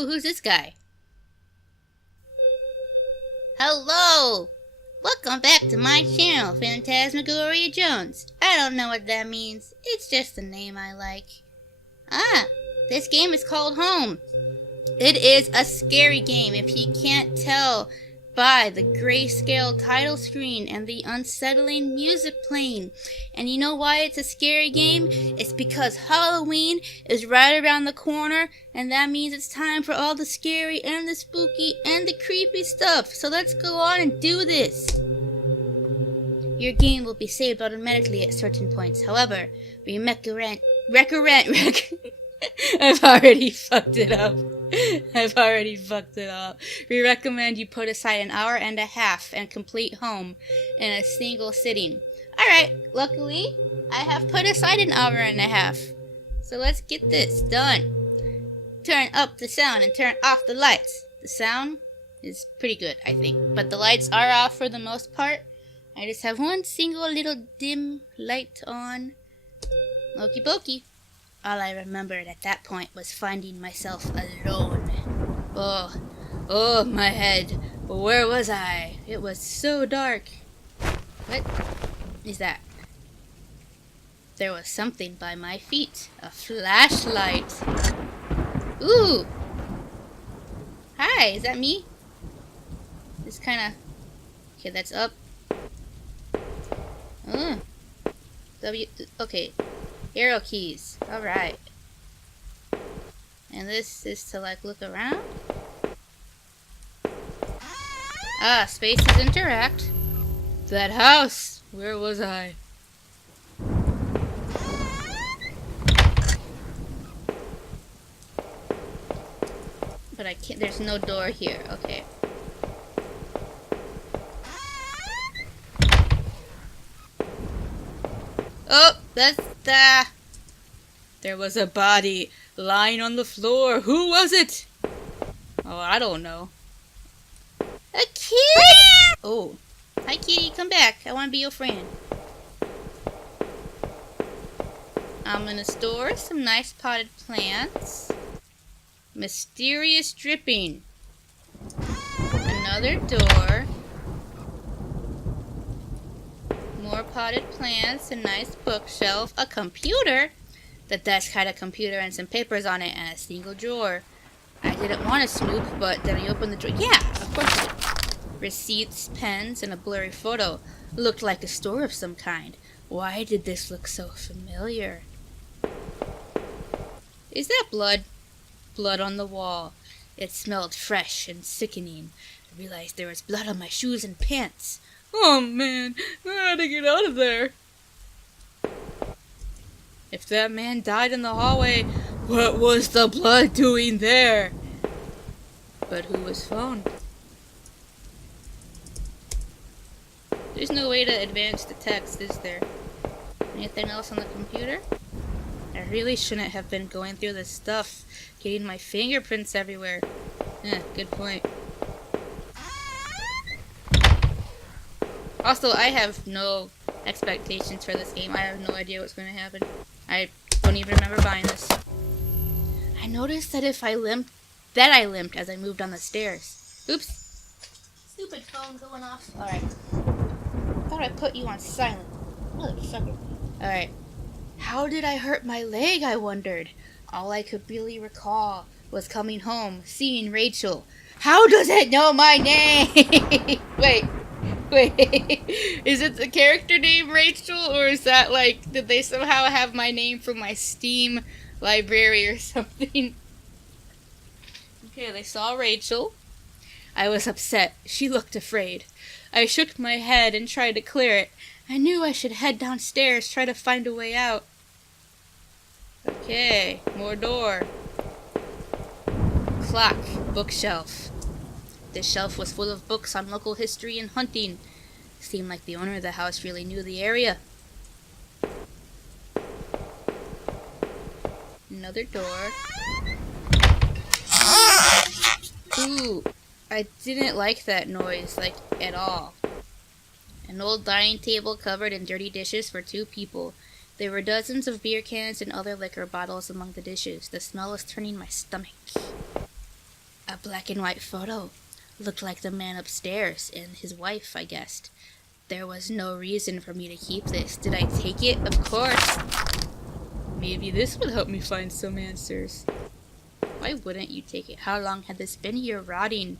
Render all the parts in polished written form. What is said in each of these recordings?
Ooh, who's this guy? Hello! Welcome back to my channel, Phantasmagoria Jones. I don't know what that means. It's just a name I like. Ah, this game is called Home. It is a scary game if you can't tell by the grayscale title screen and the unsettling music playing. And you know why it's a scary game? It's because Halloween is right around the corner, and that means it's time for all the scary and the spooky and the creepy stuff. So let's go on and do this. Your game will be saved automatically at certain points. However, we recommend I've already fucked it up. We recommend you put aside an hour and a half and complete Home in a single sitting. Alright, luckily, I have put aside an hour and a half. So let's get this done. Turn up the sound and turn off the lights. The sound is pretty good, I think. But the lights are off for the most part. I just have one single little dim light on. Okie dokie. All I remembered at that point was finding myself alone. Oh, my head. Where was I? It was so dark. What is that? There was something by my feet. A flashlight. Ooh. Hi, is that me? This kind of... Okay, that's up. Okay. Arrow keys. Alright. And this is to like look around. Ah, spaces interact. That house. Where was I? But I can't, there's no door here. Okay. Oh, that's the... There was a body lying on the floor. Who was it? Oh, I don't know. A kid! Oh. Hi, kitty. Come back. I want to be your friend. I'm gonna store some nice potted plants. Mysterious dripping. Another door. More potted plants, a nice bookshelf, a computer. The desk had a computer and some papers on it and a single drawer. I didn't want to snoop, but then I opened the drawer. Yeah, of course I did. Receipts, pens, and a blurry photo. Looked like a store of some kind. Why did this look so familiar? Is that blood? Blood on the wall. It smelled fresh and sickening. I realized there was blood on my shoes and pants. Oh man, I had to get out of there. If that man died in the hallway, what was the blood doing there? But who was found? There's no way to advance the text, is there? Anything else on the computer? I really shouldn't have been going through this stuff, getting my fingerprints everywhere. Good point. Also, I have no expectations for this game. I have no idea what's going to happen. I don't even remember buying this. I noticed that I limped as I moved down the stairs. Oops. Stupid phone going off. Alright. Thought I put you on silent. Motherfucker. Alright. How did I hurt my leg, I wondered. All I could really recall was coming home, seeing Rachel. How does it know my name? Wait, is it the character name Rachel, or is that like, did they somehow have my name from my Steam library or something? Okay, they saw Rachel. I was upset. She looked afraid. I shook my head and tried to clear it. I knew I should head downstairs, try to find a way out. Okay, more door. Clock, bookshelf. This shelf was full of books on local history and hunting. Seemed like the owner of the house really knew the area. Another door. Ooh, I didn't like that noise, like, at all. An old dining table covered in dirty dishes for 2 people. There were dozens of beer cans and other liquor bottles among the dishes. The smell was turning my stomach. A black and white photo. Looked like the man upstairs and his wife, I guessed. There was no reason for me to keep this. Did I take it? Of course. Maybe this would help me find some answers. Why wouldn't you take it? How long had this been here rotting?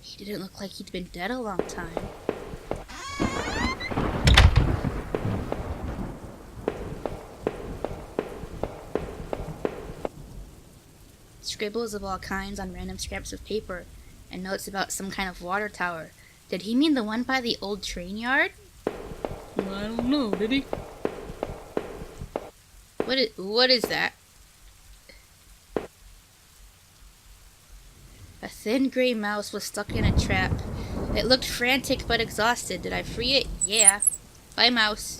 He didn't look like he'd been dead a long time. Scribbles of all kinds on random scraps of paper, and notes about some kind of water tower. Did he mean the one by the old train yard? Well, I don't know, did he? What is that? A thin gray mouse was stuck in a trap. It looked frantic but exhausted. Did I free it? Yeah. Bye, mouse.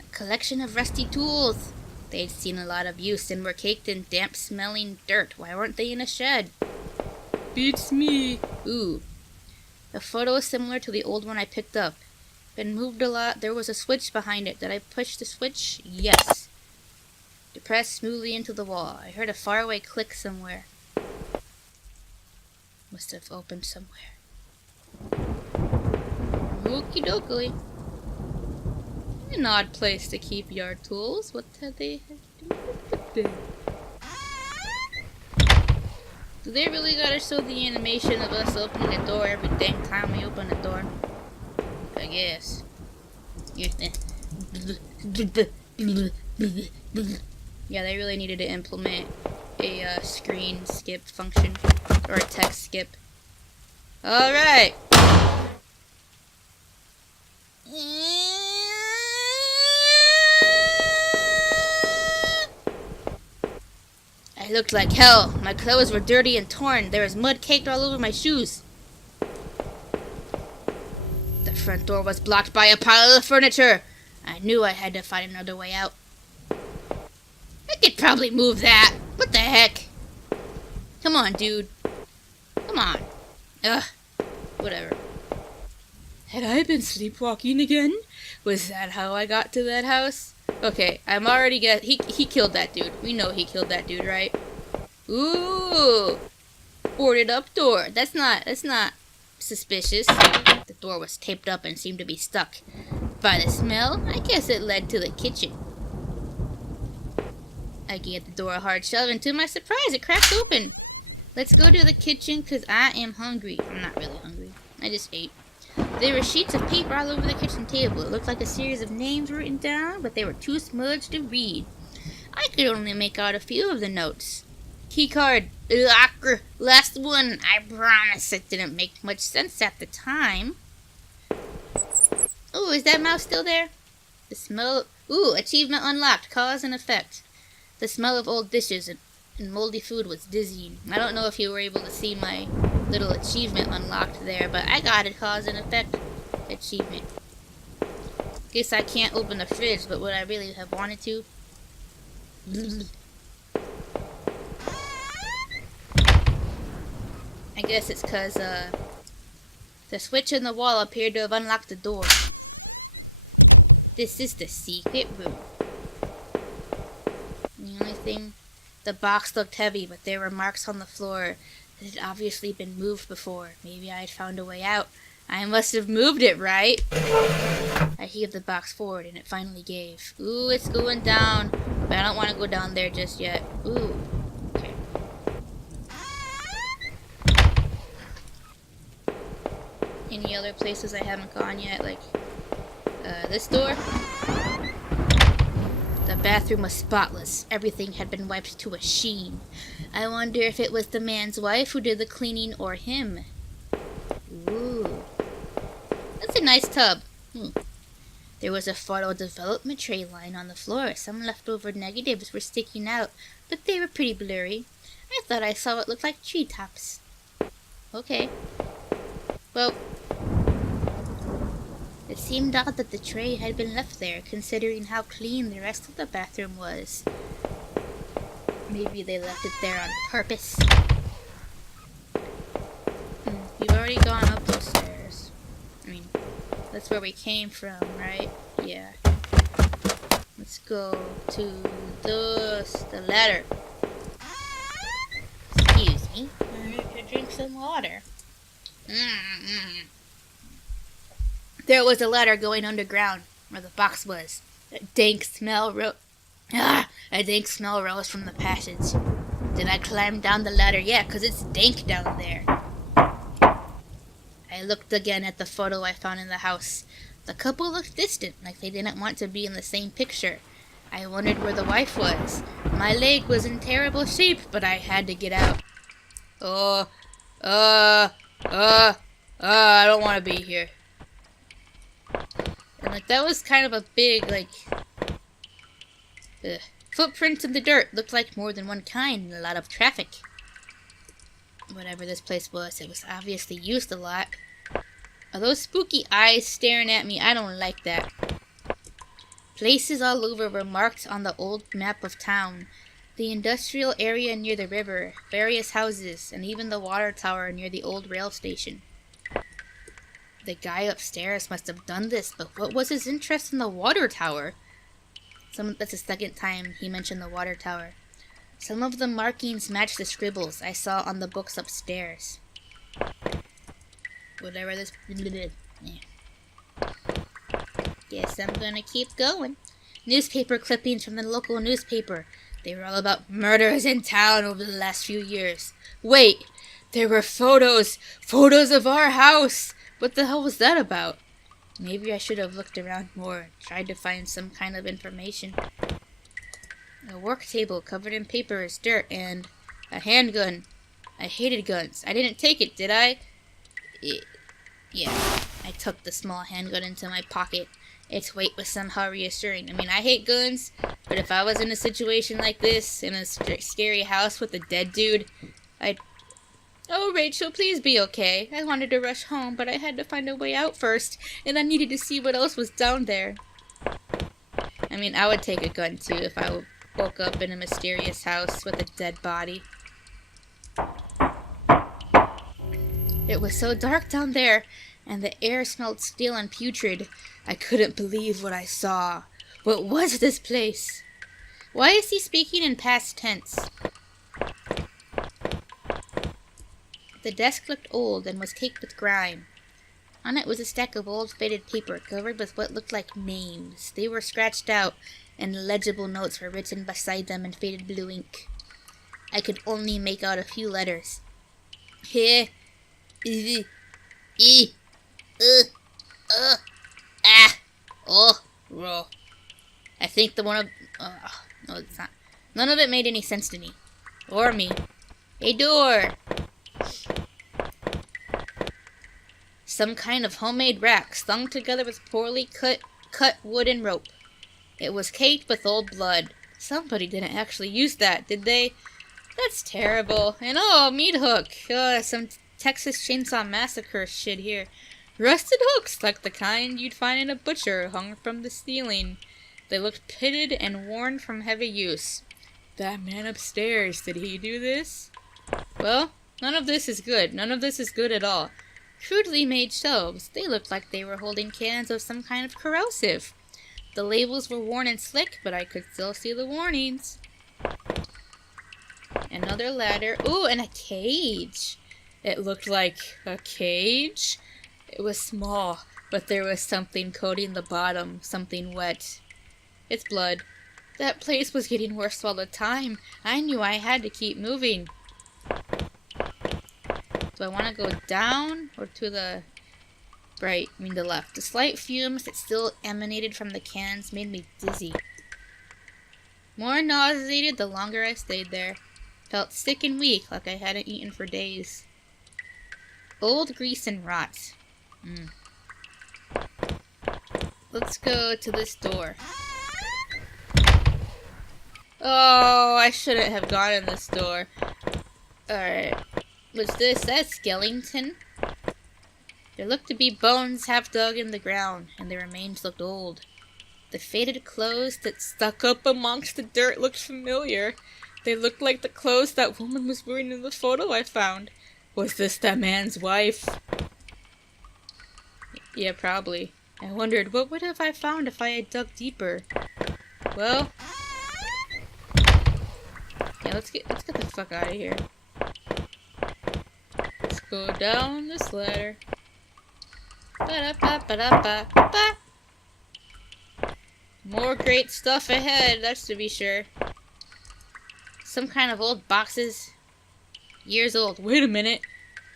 A collection of rusty tools. They'd seen a lot of use and were caked in damp-smelling dirt. Why weren't they in a shed? Beats me. Ooh. The photo is similar to the old one I picked up. Been moved a lot. There was a switch behind it. Did I push the switch? Yes. Depressed smoothly into the wall. I heard a faraway click somewhere. Must have opened somewhere. Okie dokie. An odd place to keep yard tools. What have they had to do with them? Do they really gotta show the animation of us opening the door every dang time we open the door? I guess. Yeah, they really needed to implement a screen skip function. Or a text skip. Alright! I looked like hell. My clothes were dirty and torn. There was mud caked all over my shoes. The front door was blocked by a pile of furniture. I knew I had to find another way out. I could probably move that. What the heck? Come on, dude. Come on. Ugh. Whatever. Had I been sleepwalking again? Was that how I got to that house? Okay, I'm already he killed that dude. We know he killed that dude, right? Ooh! Boarded up door. That's not suspicious. The door was taped up and seemed to be stuck. By the smell, I guess it led to the kitchen. I gave the door a hard shove, and to my surprise, it cracked open. Let's go to the kitchen, because I am hungry. I'm not really hungry. I just ate. There were sheets of paper all over the kitchen table. It looked like a series of names written down, but they were too smudged to read. I could only make out a few of the notes. Keycard. Last one. I promise it didn't make much sense at the time. Ooh, is that mouse still there? The smell... Ooh, achievement unlocked. Cause and effect. The smell of old dishes and moldy food was dizzying. I don't know if you were able to see my little achievement unlocked there, but I got a cause and effect achievement. Guess I can't open the fridge, but would I really have wanted to? I guess it's because the switch in the wall appeared to have unlocked the door. This is the secret room. The only thing, the box looked heavy, but there were marks on the floor that had obviously been moved before. Maybe I had found a way out. I must have moved it, right? I heaved the box forward and it finally gave. Ooh, it's going down. But I don't want to go down there just yet. Ooh. Okay. Any other places I haven't gone yet? Like, this door? The bathroom was spotless. Everything had been wiped to a sheen. I wonder if it was the man's wife who did the cleaning or him. Ooh. That's a nice tub. There was a photo development tray lying on the floor. Some leftover negatives were sticking out, but they were pretty blurry. I thought I saw what looked like treetops. Okay. Well, it seemed odd that the tray had been left there, considering how clean the rest of the bathroom was. Maybe they left it there on purpose. We've already gone up those stairs. I mean, that's where we came from, right? Yeah. go to the ladder. Excuse me. I need to drink some water. There was a ladder going underground where the box was. A dank smell rose from the passage. Did I climb down the ladder? Yeah, 'cause it's dank down there. I looked again at the photo I found in the house. The couple looked distant, like they didn't want to be in the same picture. I wondered where the wife was. My leg was in terrible shape, but I had to get out. I don't want to be here. And that was kind of a big, footprints in the dirt. Looked like more than one kind and a lot of traffic. Whatever this place was, it was obviously used a lot. Are those spooky eyes staring at me? I don't like that. Places all over were marked on the old map of town. The industrial area near the river, various houses, and even the water tower near the old rail station. The guy upstairs must have done this, but what was his interest in the water tower? That's the second time he mentioned the water tower. Some of the markings match the scribbles I saw on the books upstairs. Whatever this... Guess I'm gonna keep going. Newspaper clippings from the local newspaper. They were all about murders in town over the last few years. Wait! There were photos! Photos of our house! What the hell was that about? Maybe I should have looked around more, tried to find some kind of information. A work table covered in papers, dirt, and a handgun. I hated guns. I didn't take it, did I? Yeah. I took the small handgun into my pocket. Its weight was somehow reassuring. I mean, I hate guns, but if I was in a situation like this, in a scary house with a dead dude, I'd... Oh, Rachel, please be okay. I wanted to rush home, but I had to find a way out first, and I needed to see what else was down there. I mean, I would take a gun, too, if I woke up in a mysterious house with a dead body. It was so dark down there, and the air smelled stale and putrid. I couldn't believe what I saw. What was this place? Why is he speaking in past tense? The desk looked old and was caked with grime. On it was a stack of old faded paper covered with what looked like names. They were scratched out, and legible notes were written beside them in faded blue ink. I could only make out a few letters. He, I, ro. I think the one of... no, it's not. None of it made any sense to me. Or me. A door! Some kind of homemade rack, slung together with poorly cut wood and rope. It was caked with old blood. Somebody didn't actually use that, did they? That's terrible. And oh, meat hook. Some Texas Chainsaw Massacre shit here. Rusted hooks, like the kind you'd find in a butcher, hung from the ceiling. They looked pitted and worn from heavy use. That man upstairs, did he do this? Well, none of this is good. None of this is good at all. Crudely made shelves. They looked like they were holding cans of some kind of corrosive. The labels were worn and slick, but I could still see the warnings. Another ladder. Ooh, and a cage. It looked like a cage. It was small, but there was something coating the bottom, something wet. It's blood. That place was getting worse all the time. I knew I had to keep moving. Do I want to go down or to the right? I mean the left. The slight fumes that still emanated from the cans made me dizzy. More nauseated the longer I stayed there. Felt sick and weak, like I hadn't eaten for days. Old grease and rot. Let's go to this door. Oh, I shouldn't have gone in this door. Alright. Was this a skeleton? There looked to be bones half dug in the ground, and the remains looked old. The faded clothes that stuck up amongst the dirt looked familiar. They looked like the clothes that woman was wearing in the photo I found. Was this that man's wife? Yeah, probably. I wondered, what would have I found if I had dug deeper? Well, yeah, let's get the fuck out of here. Let's go down this ladder. Ba-da-ba-ba-da-ba-ba. More great stuff ahead, that's to be sure. Some kind of old boxes. Years old. Wait a minute.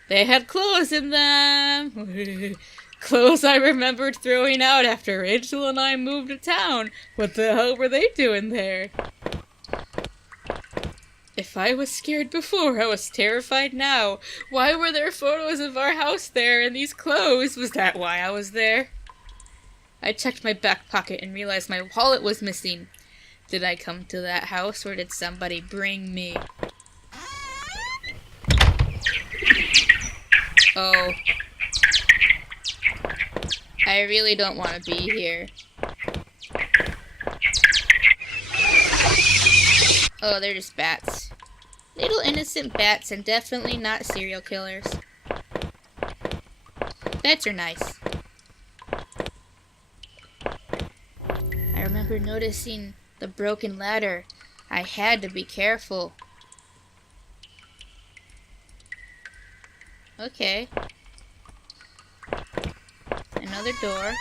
They had clothes in them. Clothes I remembered throwing out after Rachel and I moved to town. What the hell were they doing there? If I was scared before, I was terrified now. Why were there photos of our house there and these clothes? Was that why I was there? I checked my back pocket and realized my wallet was missing. Did I come to that house or did somebody bring me? Oh. I really don't want to be here. Oh, they're just bats. Little innocent bats and definitely not serial killers. Bats are nice. I remember noticing the broken ladder. I had to be careful. Okay. Another door.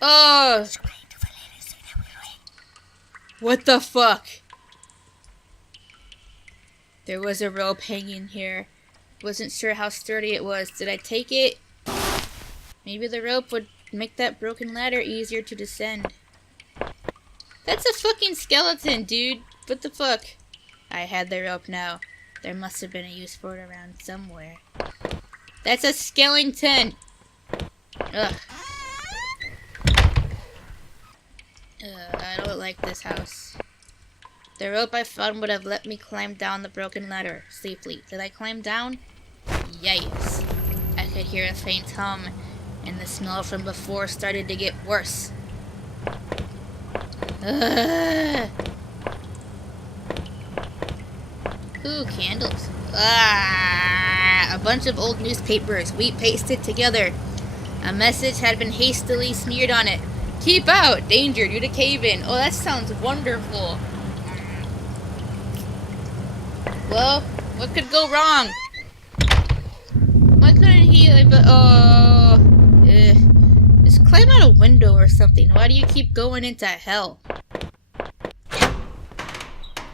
Oh! What the fuck? There was a rope hanging here. Wasn't sure how sturdy it was. Did I take it? Maybe the rope would make that broken ladder easier to descend. That's a fucking skeleton, dude. What the fuck? I had the rope now. There must have been a use for it around somewhere. That's a skeleton! Ugh. I don't like this house. The rope I found would have let me climb down the broken ladder safely. Did I climb down? Yes. I could hear a faint hum, and the smell from before started to get worse. Ugh. Ooh, candles. Ah, a bunch of old newspapers, wheat pasted together. A message had been hastily smeared on it. Keep out! Danger due to cave-in. Oh, that sounds wonderful. Well, what could go wrong? Why couldn't he, just climb out a window or something. Why do you keep going into hell?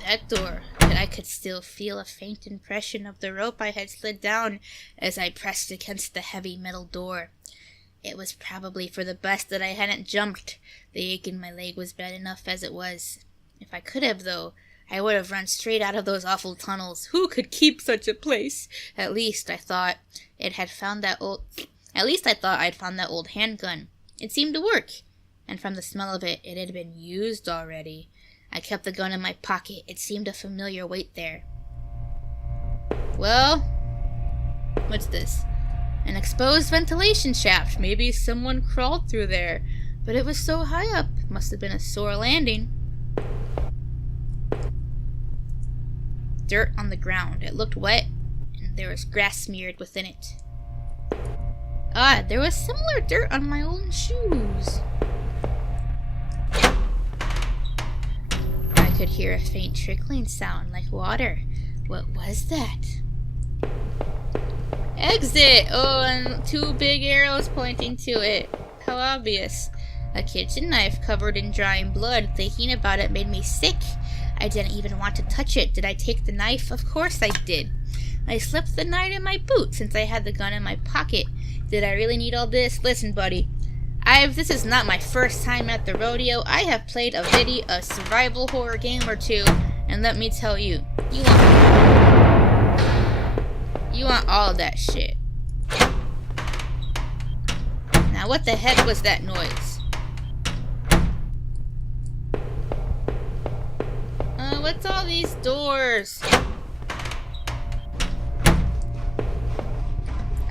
That door. I could still feel a faint impression of the rope I had slid down as I pressed against the heavy metal door. It was probably for the best that I hadn't jumped. The ache in my leg was bad enough as it was. If I could have, though, I would have run straight out of those awful tunnels. Who could keep such a place? At least I thought I'd found that old handgun. It seemed to work, and from the smell of it, it had been used already. I kept the gun in my pocket. It seemed a familiar weight there. Well, what's this? An exposed ventilation shaft. Maybe someone crawled through there. But it was so high up. It must have been a sore landing. Dirt on the ground. It looked wet, and there was grass smeared within it. Ah, there was similar dirt on my own shoes. I could hear a faint trickling sound like water. What was that? Exit! Oh, and two big arrows pointing to it. How obvious. A kitchen knife covered in drying blood. Thinking about it made me sick. I didn't even want to touch it. Did I take the knife? Of course I did. I slipped the knife in my boot since I had the gun in my pocket. Did I really need all this? Listen, buddy. This is not my first time at the rodeo. I have played a survival horror game or two, and let me tell you, you want all of that shit. Now what the heck was that noise? What's all these doors?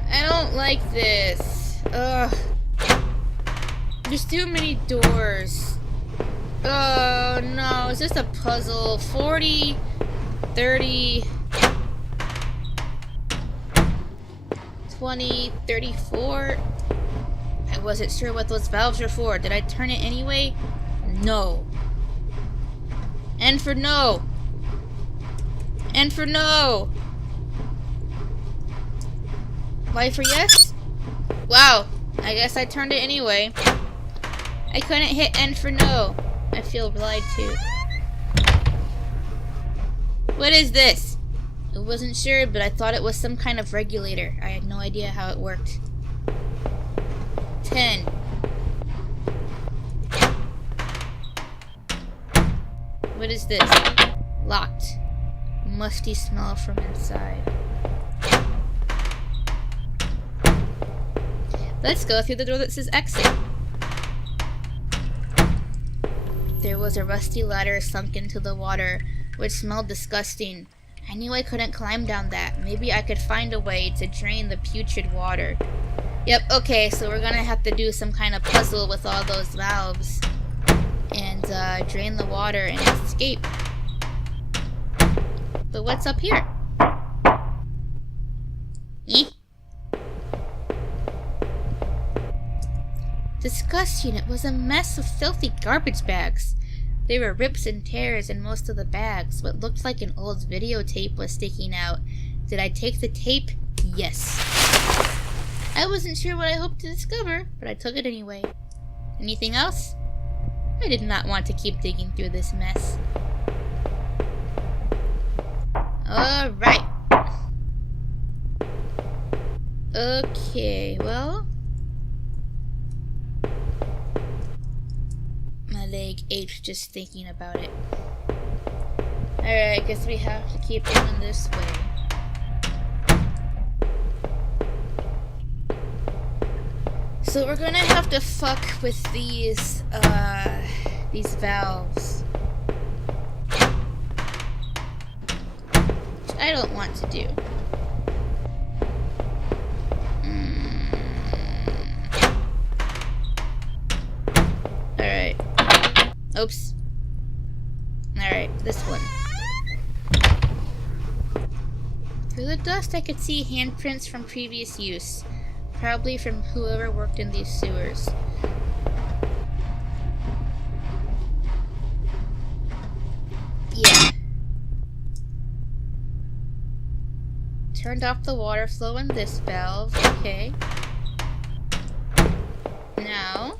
I don't like this. Ugh. There's too many doors. Oh no, is this a puzzle? 40, 30, 20, 34. I wasn't sure what those valves were for. Did I turn it anyway? No. N for no. N for no. Y for yes? Wow. I guess I turned it anyway. I couldn't hit N for no. I feel lied to. What is this? I wasn't sure, but I thought it was some kind of regulator. I had no idea how it worked. 10. What is this? Locked. Musty smell from inside. Let's go through the door that says exit. There was a rusty ladder sunk into the water, which smelled disgusting. I knew I couldn't climb down that. Maybe I could find a way to drain the putrid water. Yep, okay, so we're gonna have to do some kind of puzzle with all those valves. And drain the water and escape. But what's up here? Eh? Disgusting, it was a mess of filthy garbage bags. There were rips and tears in most of the bags. What looked like an old videotape was sticking out. Did I take the tape? Yes. I wasn't sure what I hoped to discover, but I took it anyway. Anything else? I did not want to keep digging through this mess. Alright. Okay, well... my leg ached just thinking about it. Alright, I guess we have to keep going this way. So we're gonna have to fuck with these valves. Which I don't want to do. Alright. Oops. Alright, this one. Through the dust I could see handprints from previous use. Probably from whoever worked in these sewers. Yeah. Turned off the water flow in this valve. Okay. Now...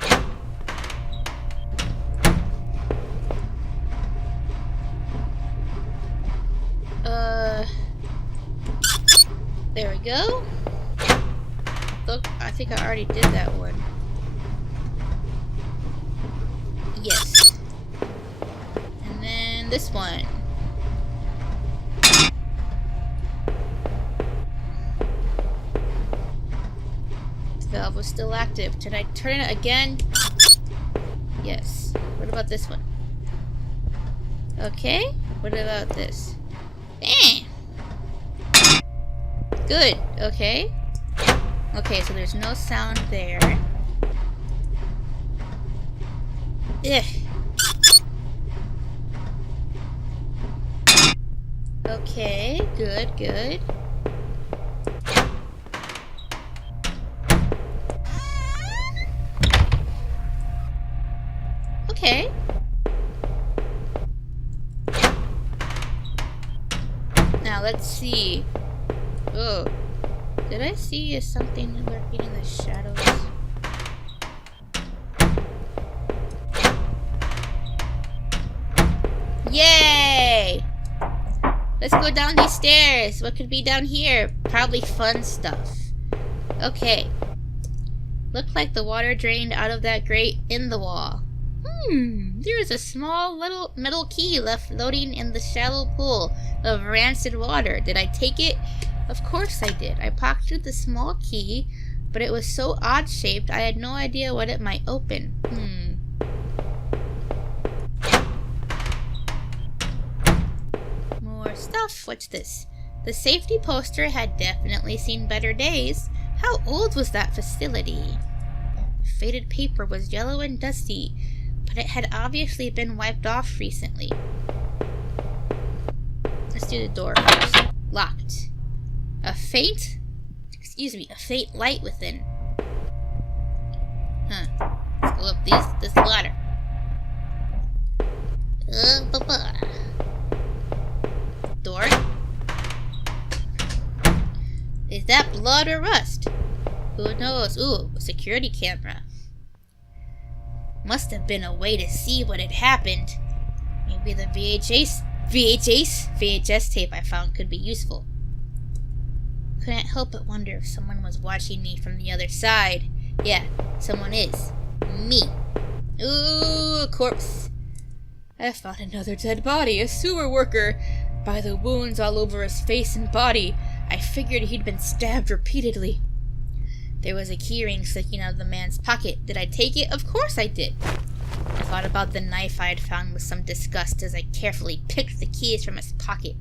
there we go. Look, I think I already did that one. Yes. And then this one. The valve was still active. Did I turn it again? Yes. What about this one? Okay. What about this? Eh. Good. Okay. Okay, so there's no sound there. Ugh. Okay, good, good. Okay. Now let's see. Oh. Did I see something lurking in the shadows? Yay! Let's go down these stairs. What could be down here? Probably fun stuff. Okay. Looked like the water drained out of that grate in the wall. There is a small little metal key left floating in the shallow pool of rancid water. Did I take it? Of course I did. I pocketed the small key, but it was so odd-shaped I had no idea what it might open. More stuff. What's this? The safety poster had definitely seen better days. How old was that facility? Faded paper was yellow and dusty, but it had obviously been wiped off recently. Let's do the door first. Locked. A faint light within. Huh. Let's go up this ladder. Door? Is that blood or rust? Who knows? Ooh, a security camera. Must have been a way to see what had happened. Maybe the VHS tape I found could be useful. Couldn't help but wonder if someone was watching me from the other side. Yeah, someone is. Me. Ooh, a corpse. I found another dead body, a sewer worker. By the wounds all over his face and body, I figured he'd been stabbed repeatedly. There was a keyring sticking out of the man's pocket. Did I take it? Of course I did. I thought about the knife I had found with some disgust as I carefully picked the keys from his pocket.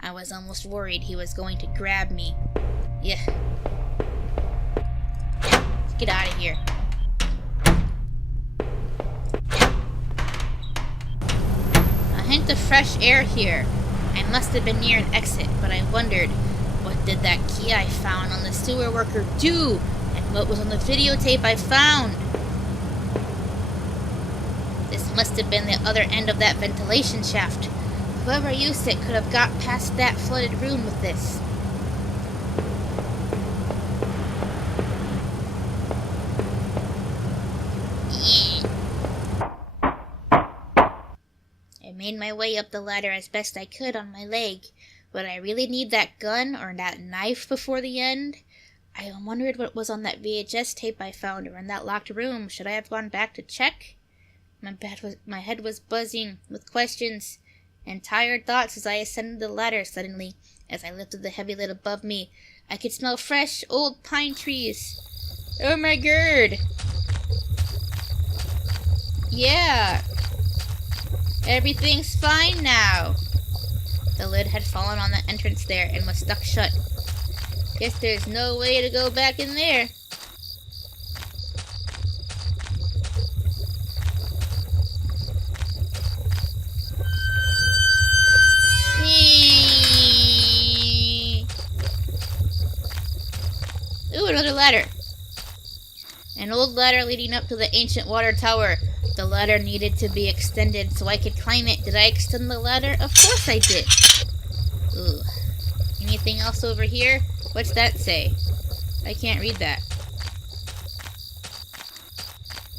I was almost worried he was going to grab me. Yeah. Let's get out of here. A hint of fresh air here. I must have been near an exit, but I wondered, what did that key I found on the sewer worker do? And what was on the videotape I found? This must have been the other end of that ventilation shaft. Whoever used it could have got past that flooded room with this. I made my way up the ladder as best I could on my leg. Would I really need that gun or that knife before the end? I wondered what was on that VHS tape I found or in that locked room. Should I have gone back to check? My head was buzzing with questions and tired thoughts as I ascended the ladder. Suddenly, as I lifted the heavy lid above me, I could smell fresh, old pine trees. Oh my god! Yeah! Everything's fine now! The lid had fallen on the entrance there and was stuck shut. Guess there's no way to go back in there. Ooh, another ladder. An old ladder leading up to the ancient water tower. The ladder needed to be extended so I could climb it. Did I extend the ladder? Of course I did. Ooh. Anything else over here? What's that say? I can't read that.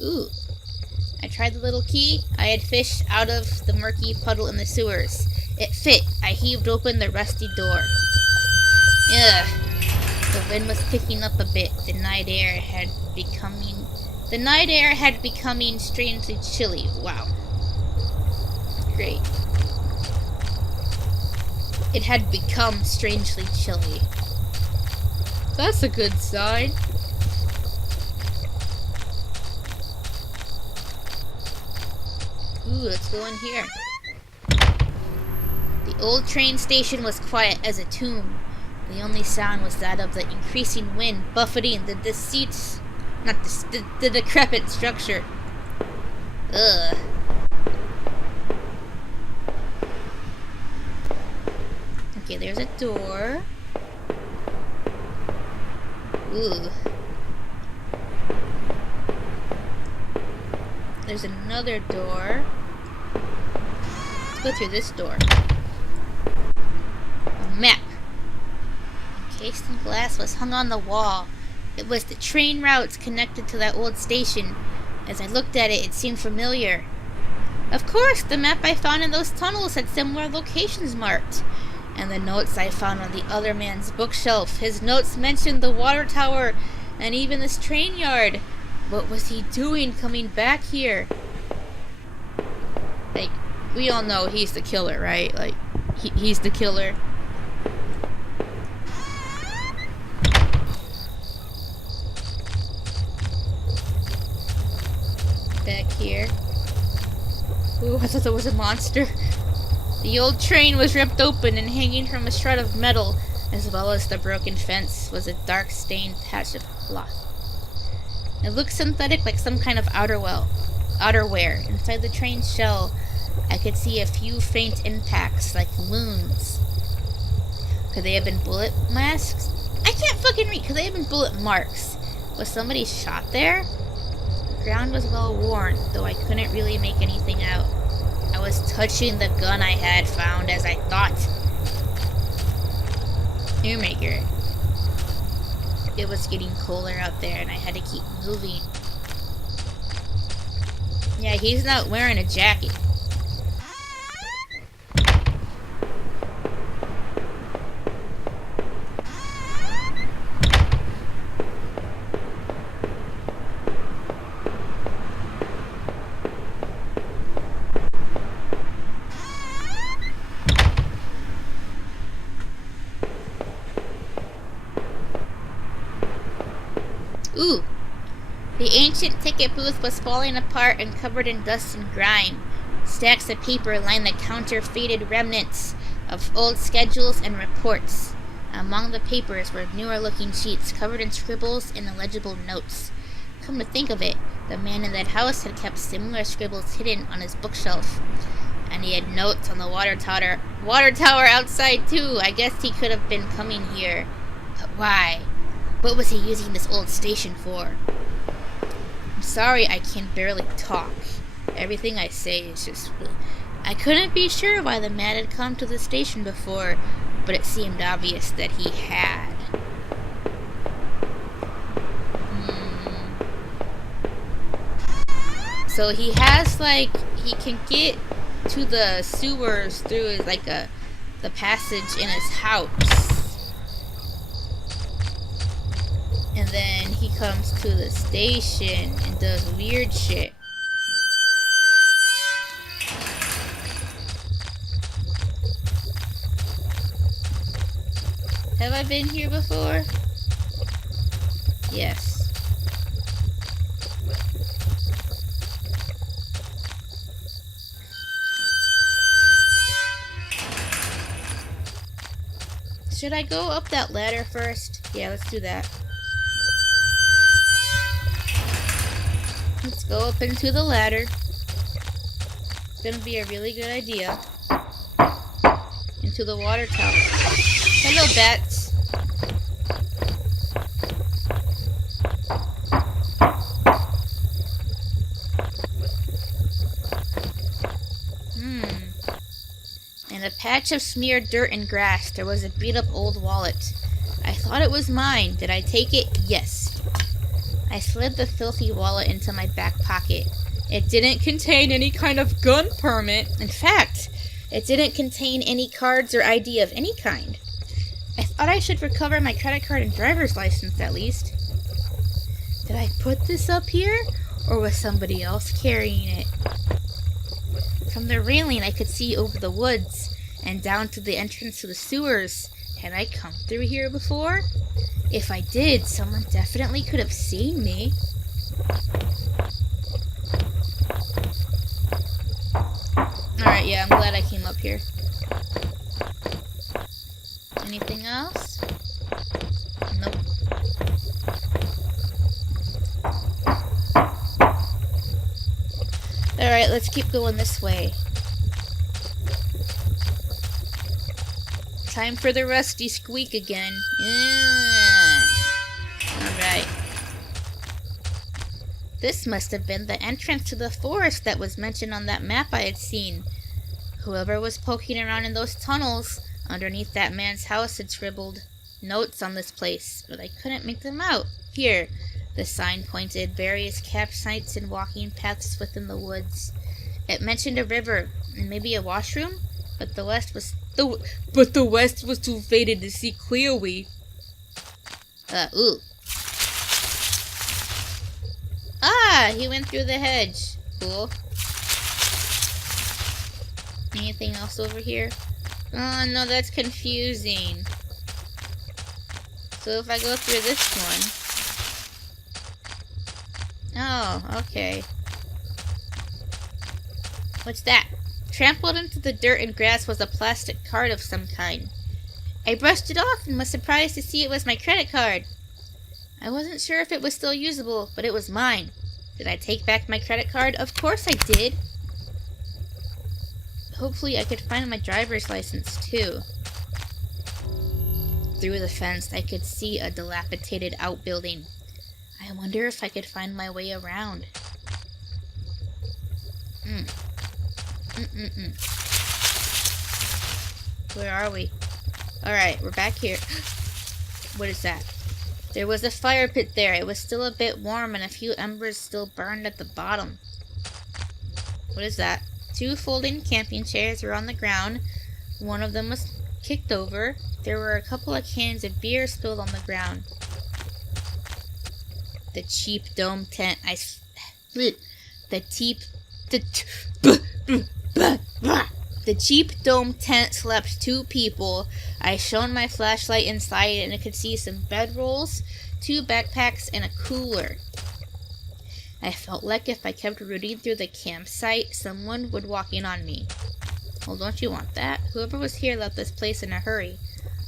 Ooh. I tried the little key I had fished out of the murky puddle in the sewers. It fit. I heaved open the rusty door. Ugh. The wind was picking up a bit. The night air had becoming strangely chilly. Wow. Great. It had become strangely chilly. That's a good sign. Ooh, let's go in here. The old train station was quiet as a tomb. The only sound was that of the increasing wind buffeting the decrepit structure. Ugh. Okay, there's a door. Ooh. There's another door. Let's go through this door. A map. Encased in glass was hung on the wall. It was the train routes connected to that old station. As I looked at it, it seemed familiar. Of course, the map I found in those tunnels had similar locations marked. And the notes I found on the other man's bookshelf. His notes mentioned the water tower and even this train yard. What was he doing coming back here? Like, we all know he's the killer, right? Like, he's the killer. Back here. Ooh, I thought that was a monster. The old train was ripped open, and hanging from a shred of metal, as well as the broken fence, was a dark stained patch of cloth. It looked synthetic, like some kind of outerwear. Inside the train's shell, I could see a few faint impacts, like wounds. Could they have been bullet masks? I can't fucking read. Could they have been bullet marks? Was somebody shot there? The ground was well worn, though I couldn't really make anything out. I was touching the gun I had found as I thought. Earmaker. It was getting colder out there and I had to keep moving. Yeah, he's not wearing a jacket. Ooh! The ancient ticket booth was falling apart and covered in dust and grime. Stacks of paper lined the counter-faded remnants of old schedules and reports. Among the papers were newer-looking sheets covered in scribbles and illegible notes. Come to think of it, the man in that house had kept similar scribbles hidden on his bookshelf. And he had notes on the water tower outside too. I guess he could have been coming here. But why? What was he using this old station for? I'm sorry I can barely talk. Everything I say is just... I couldn't be sure why the man had come to the station before, but it seemed obvious that he had. So he has, like, he can get to the sewers through, like, the passage in his house. And then he comes to the station and does weird shit. Have I been here before? Yes. Should I go up that ladder first? Yeah, let's do that. Let's go up into the ladder. It's gonna be a really good idea. Into the water tower. Hello, bats. In a patch of smeared dirt and grass, there was a beat-up old wallet. I thought it was mine. Did I take it? Yes. I slid the filthy wallet into my back pocket. It didn't contain any kind of gun permit. In fact, it didn't contain any cards or ID of any kind. I thought I should recover my credit card and driver's license at least. Did I put this up here, or was somebody else carrying it? From the railing I could see over the woods and down to the entrance to the sewers. Had I come through here before? If I did, someone definitely could have seen me. Alright, yeah, I'm glad I came up here. Anything else? Nope. Alright, let's keep going this way. Time for the rusty squeak again. Yeah. Alright. This must have been the entrance to the forest that was mentioned on that map I had seen. Whoever was poking around in those tunnels underneath that man's house had scribbled notes on this place, but I couldn't make them out. Here, the sign pointed various campsites and walking paths within the woods. It mentioned a river and maybe a washroom, but the west was too faded to see clearly. Ooh. Ah, he went through the hedge. Cool. Anything else over here? Oh no, that's confusing. So if I go through this one... Oh, okay. What's that? Trampled into the dirt and grass was a plastic card of some kind. I brushed it off and was surprised to see it was my credit card. I wasn't sure if it was still usable, but it was mine. Did I take back my credit card? Of course I did. Hopefully I could find my driver's license too. Through the fence I could see a dilapidated outbuilding. I wonder if I could find my way around. Where are we? Alright, we're back here. What is that? There was a fire pit there. It was still a bit warm and a few embers still burned at the bottom. What is that? 2 folding camping chairs were on the ground. One of them was kicked over. There were a couple of cans of beer spilled on the ground. The cheap dome tent. The cheap dome tent slept 2 people. I shone my flashlight inside and I could see some bedrolls, 2 backpacks, and a cooler. I felt like if I kept rooting through the campsite, someone would walk in on me. Well, don't you want that? Whoever was here left this place in a hurry.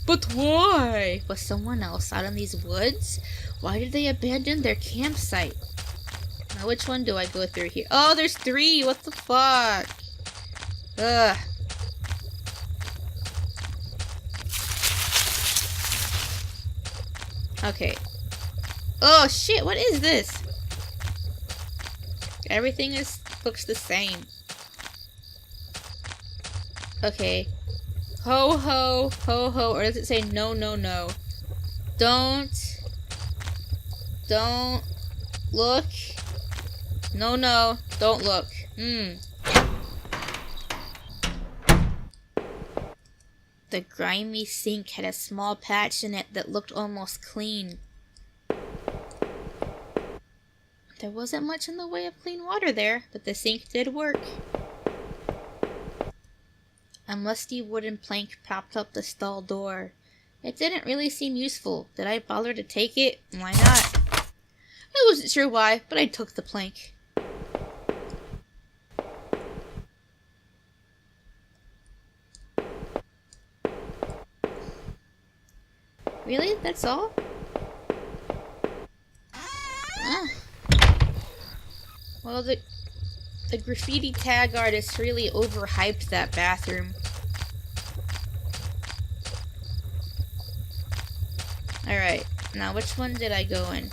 But why? Was someone else out in these woods? Why did they abandon their campsite? Now, which one do I go through here? Oh, there's 3! What the fuck? Ugh. Okay. Oh shit, what is this? Everything looks the same. Okay. Ho ho, ho ho, or does it say no no no? Don't look. No no, don't look. The grimy sink had a small patch in it that looked almost clean. There wasn't much in the way of clean water there, but the sink did work. A musty wooden plank propped up the stall door. It didn't really seem useful. Did I bother to take it? Why not? I wasn't sure why, but I took the plank. Really? That's all? Ah. Well, the graffiti tag artist really overhyped that bathroom. Alright, now which one did I go in?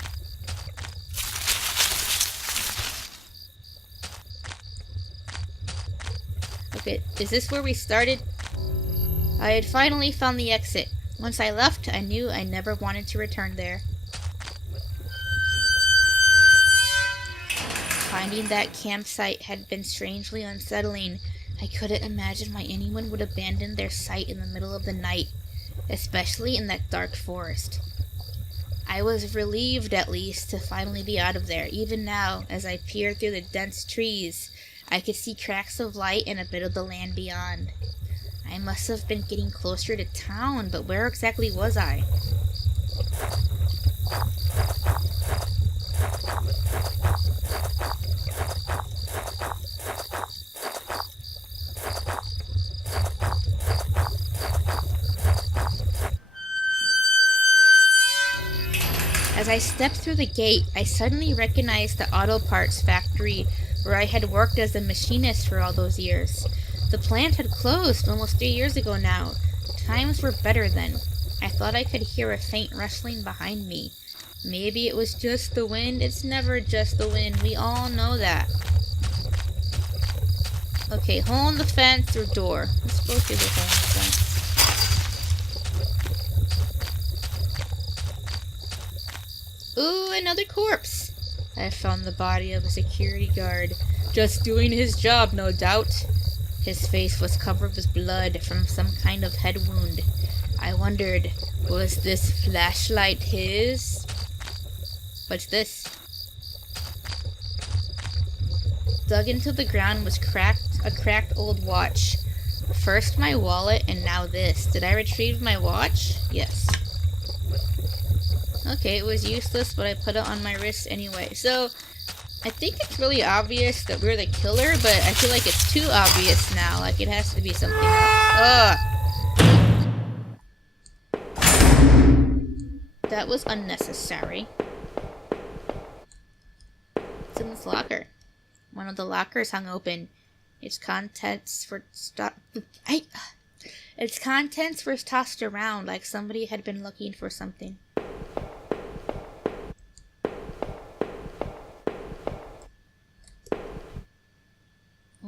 Okay, is this where we started? I had finally found the exit. Once I left, I knew I never wanted to return there. Finding that campsite had been strangely unsettling. I couldn't imagine why anyone would abandon their site in the middle of the night, especially in that dark forest. I was relieved, at least, to finally be out of there. Even now, as I peered through the dense trees, I could see tracks of light and a bit of the land beyond. I must have been getting closer to town, but where exactly was I? As I stepped through the gate, I suddenly recognized the auto parts factory where I had worked as a machinist for all those years. The plant had closed almost 3 years ago now. Times were better then. I thought I could hear a faint rustling behind me. Maybe it was just the wind. It's never just the wind. We all know that. Okay, hole in the fence or door. Let's go through the hole in the fence. Ooh, another corpse! I found the body of a security guard. Just doing his job, no doubt. His face was covered with blood from some kind of head wound. I wondered, was this flashlight his? What's this? Dug into the ground was a cracked old watch. First my wallet and now this. Did I retrieve my watch? Yes. Okay, it was useless, but I put it on my wrist anyway. So, I think it's really obvious that we're the killer, but I feel like it's too obvious now. Like, it has to be something else. Ugh! That was unnecessary. What's in this locker? One of the lockers hung open. Its contents were tossed around like somebody had been looking for something.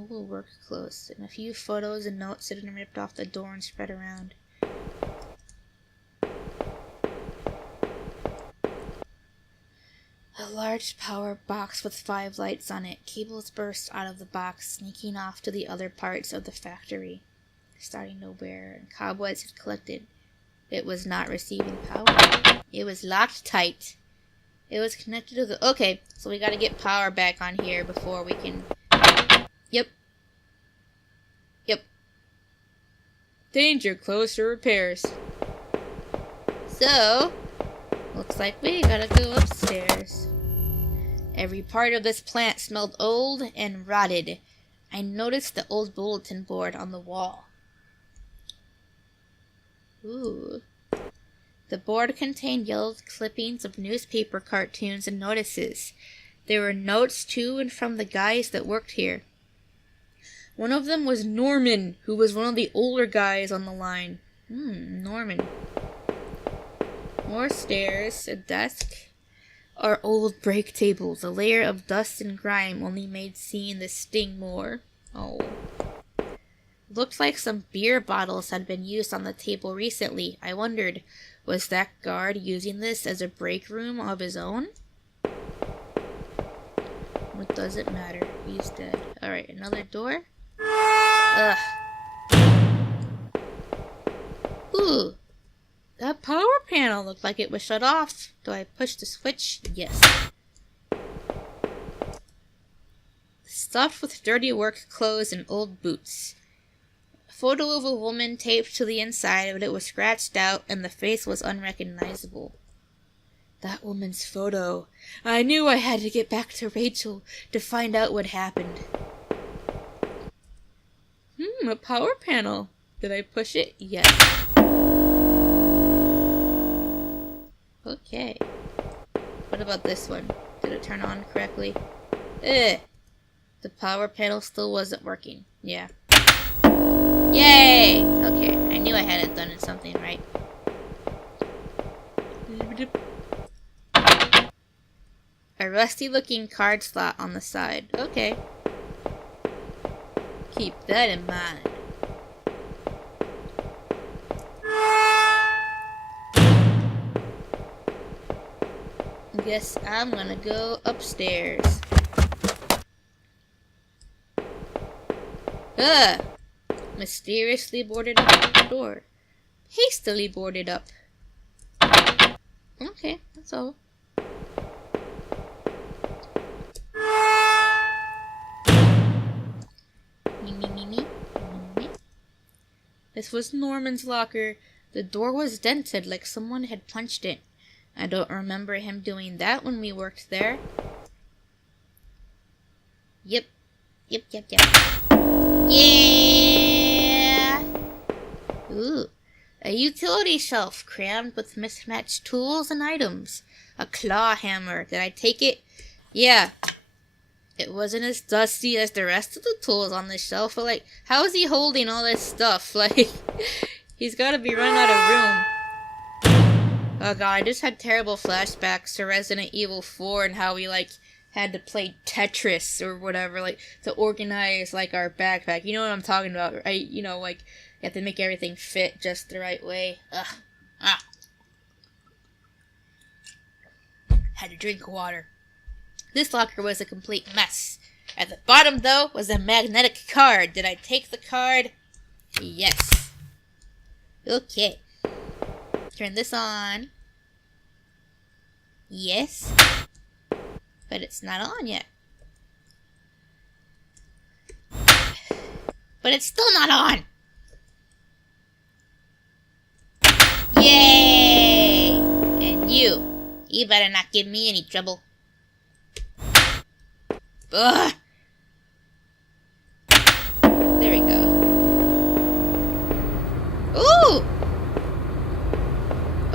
Oh, work clothes, and a few photos and notes had been ripped off the door and spread around. A large power box with 5 lights on it. Cables burst out of the box, sneaking off to the other parts of the factory, starting to wear, and cobwebs had collected. It was not receiving power. It was locked tight. It was connected to the... Okay, so we gotta get power back on here before we can... Yep. Danger, close for repairs. So... looks like we gotta go upstairs. Every part of this plant smelled old and rotted. I noticed the old bulletin board on the wall. Ooh. The board contained yellow clippings of newspaper cartoons and notices. There were notes to and from the guys that worked here. One of them was Norman, who was one of the older guys on the line. Norman. More stairs, a desk, our old break tables. A layer of dust and grime only made seeing this sting more. Oh. Looked like some beer bottles had been used on the table recently. I wondered, was that guard using this as a break room of his own? What does it matter? He's dead. Alright, another door? Ugh. Ooh. That power panel looked like it was shut off. Do I push the switch? Yes. Stuffed with dirty work clothes and old boots. A photo of a woman taped to the inside, but it was scratched out and the face was unrecognizable. That woman's photo. I knew I had to get back to Rachel to find out what happened. A power panel. Did I push it? Yes. Okay. What about this one? Did it turn on correctly? The power panel still wasn't working. Yeah. Yay! Okay, I knew I hadn't done something right. A rusty-looking card slot on the side. Okay. Keep that in mind. Guess I'm gonna go upstairs. Mysteriously boarded up the door. Hastily boarded up. Okay, that's all. Me. This was Norman's locker. The door was dented like someone had punched it. I don't remember him doing that when we worked there. Yep. Yeah! Ooh. A utility shelf crammed with mismatched tools and items. A claw hammer. Did I take it? Yeah. It wasn't as dusty as the rest of the tools on this shelf, but like, how is he holding all this stuff? Like, he's gotta be running out of room. Oh god, I just had terrible flashbacks to Resident Evil 4 and how we, like, had to play Tetris or whatever, like, to organize, like, our backpack. You know what I'm talking about, right? You know, like, you have to make everything fit just the right way. Ugh. Ah. Had to drink water. This locker was a complete mess. At the bottom, though, was a magnetic card. Did I take the card? Yes. Okay. Turn this on. Yes. But it's not on yet. But it's still not on! Yay! And you better not give me any trouble. Ugh! There we go. Ooh!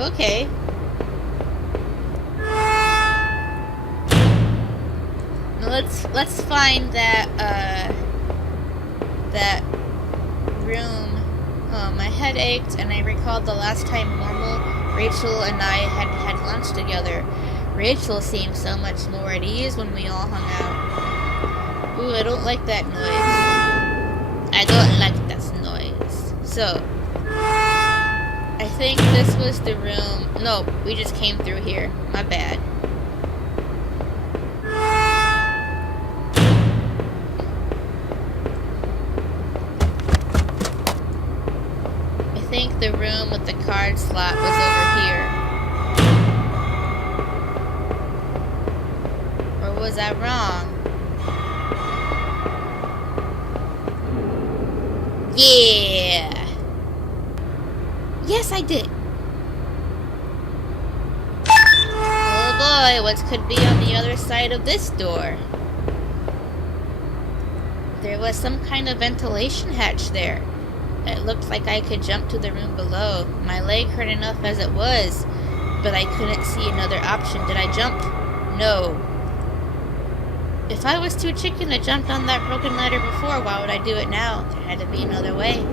Okay. Now let's find that that room. Oh, my head ached, and I recalled the last time normal Rachel and I had lunch together. Rachel seemed so much more at ease when we all hung out. Ooh, I don't like that noise. I don't like that noise. So, I think this was the room. No, we just came through here. My bad. I think the room with the card slot was over here. Or was I wrong? Yeah! Yes, I did! Oh boy, what could be on the other side of this door? There was some kind of ventilation hatch there. It looked like I could jump to the room below. My leg hurt enough as it was, but I couldn't see another option. Did I jump? No. If I was too chicken to jump on that broken ladder before, why would I do it now? There had to be another way.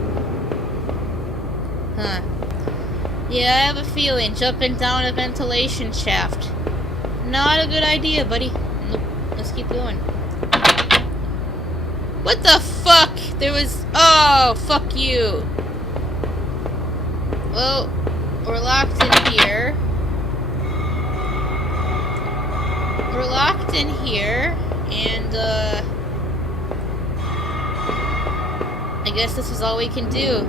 Huh. Yeah, I have a feeling jumping down a ventilation shaft. Not a good idea, buddy. Nope. Let's keep going. What the fuck? There was... Oh, fuck you. Well, we're locked in here. We're locked in here. And, I guess this is all we can do.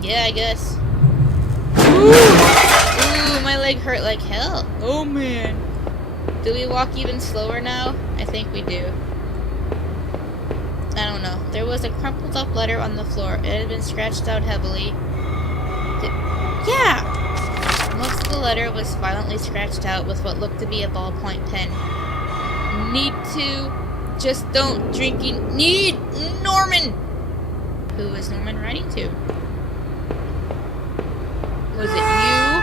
Yeah, I guess. Ooh, my leg hurt like hell. Oh, man. Do we walk even slower now? I think we do. I don't know. There was a crumpled up letter on the floor. It had been scratched out heavily. Yeah! Most of the letter was violently scratched out with what looked to be a ballpoint pen. Need to... Just don't drinking... Need... Norman! Who was Norman writing to? Was it you?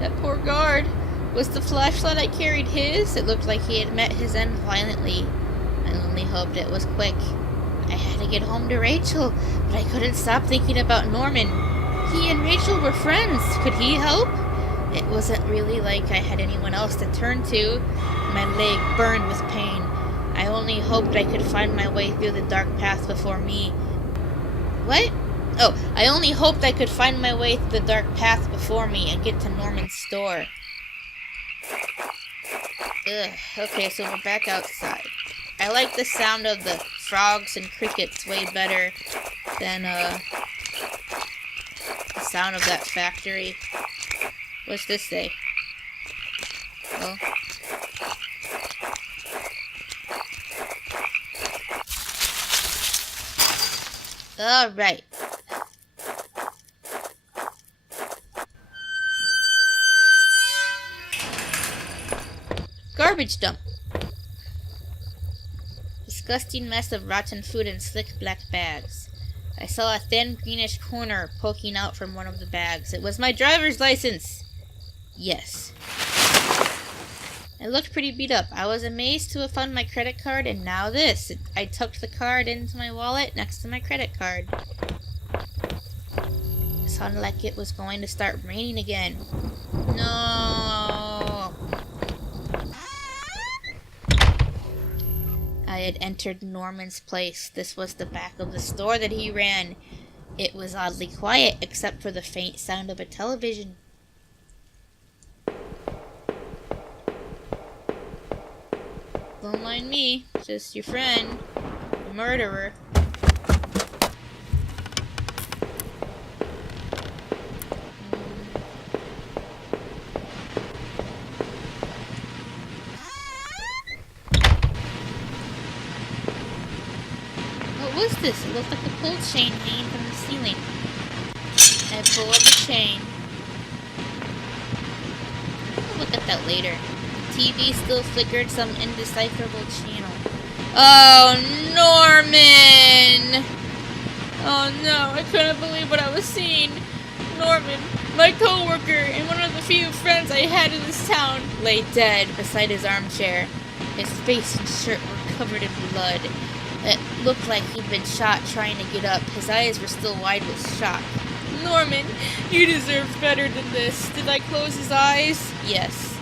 That poor guard. Was the flashlight I carried his? It looked like he had met his end violently. I only hoped it was quick. I had to get home to Rachel, but I couldn't stop thinking about Norman. He and Rachel were friends. Could he help? It wasn't really like I had anyone else to turn to. My leg burned with pain. I only hoped I could find my way through the dark path before me. What? Oh, I only hoped I could find my way through the dark path before me and get to Norman's store. Ugh, okay, so we're back outside. I like the sound of the frogs and crickets way better than, the sound of that factory. What's this say? Oh. Alright. Garbage dump. Disgusting mess of rotten food in slick black bags. I saw a thin greenish corner poking out from one of the bags. It was my driver's license! Yes. It looked pretty beat up. I was amazed to have found my credit card, and now this. I tucked the card into my wallet next to my credit card. It sounded like it was going to start raining again. No! I had entered Norman's place. This was the back of the store that he ran. It was oddly quiet, except for the faint sound of a television. Don't mind me, just your friend, the murderer. What was this? It looked like a pull chain hanging from the ceiling. I pulled the chain. I'll look at that later. TV still flickered some indecipherable channel. Oh, Norman! Oh no, I couldn't believe what I was seeing. Norman, my co-worker and one of the few friends I had in this town, lay dead beside his armchair. His face and shirt were covered in blood. It looked like he'd been shot trying to get up. His eyes were still wide with shock. Norman, you deserve better than this. Did I close his eyes? Yes.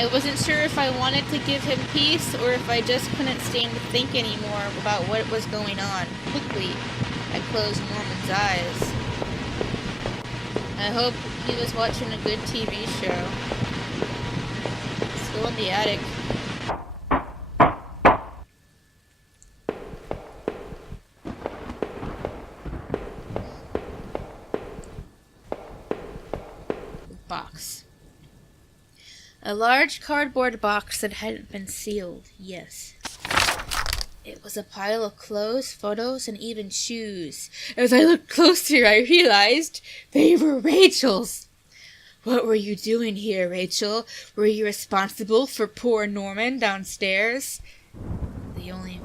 I wasn't sure if I wanted to give him peace or if I just couldn't stand to think anymore about what was going on. Quickly, I closed Norman's eyes. I hope he was watching a good TV show. Let's go in the attic. Box. A large cardboard box that hadn't been sealed, yes. It was a pile of clothes, photos, and even shoes. As I looked closer, I realized they were Rachel's. What were you doing here, Rachel? Were you responsible for poor Norman downstairs? The only...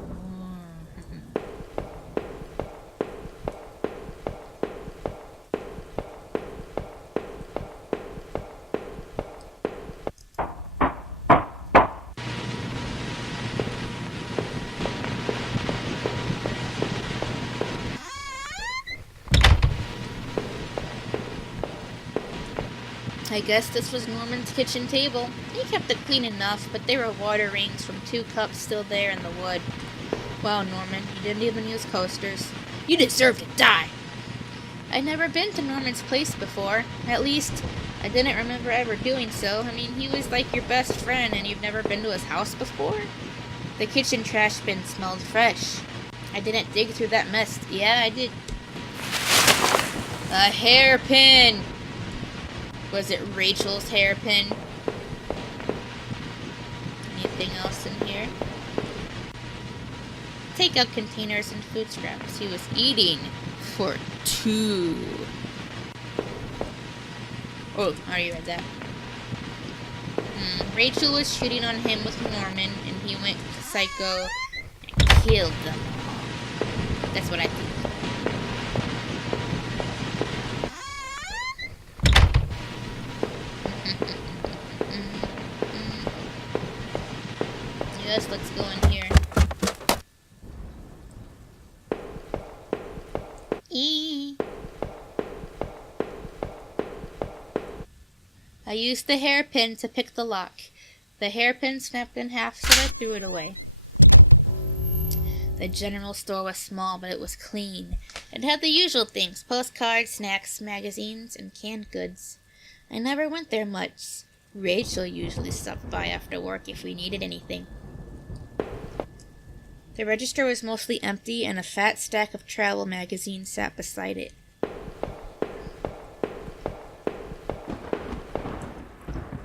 I guess this was Norman's kitchen table. He kept it clean enough, but there were water rings from 2 cups still there in the wood. Wow, Norman, you didn't even use coasters. You deserve to die! I'd never been to Norman's place before. At least, I didn't remember ever doing so. I mean, he was like your best friend and you've never been to his house before? The kitchen trash bin smelled fresh. I didn't dig through that mess. Yeah, I did. A hairpin! Was it Rachel's hairpin? Anything else in here? Takeout containers and food scraps. He was eating for 2. Oh, I already read that. Rachel was shooting on him with Norman, and he went psycho and killed them all. That's what I think. Yes, let's go in here. I used the hairpin to pick the lock. The hairpin snapped in half, so I threw it away. The general store was small, but it was clean. It had the usual things: postcards, snacks, magazines, and canned goods. I never went there much. Rachel usually stopped by after work if we needed anything. The register was mostly empty, and a fat stack of travel magazines sat beside it.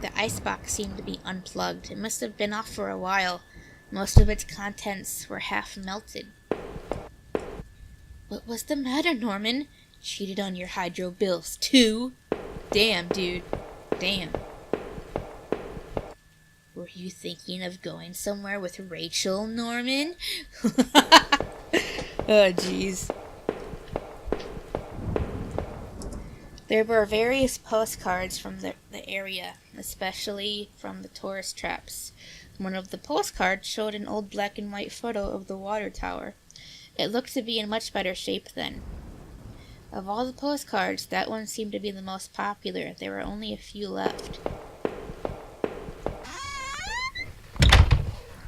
The icebox seemed to be unplugged. It must have been off for a while. Most of its contents were half melted. What was the matter, Norman? Cheated on your hydro bills, too? Damn, dude. Damn. Were you thinking of going somewhere with Rachel, Norman? Oh, jeez. There were various postcards from the area, especially from the tourist traps. One of the postcards showed an old black and white photo of the water tower. It looked to be in much better shape then. Of all the postcards, that one seemed to be the most popular. There were only a few left.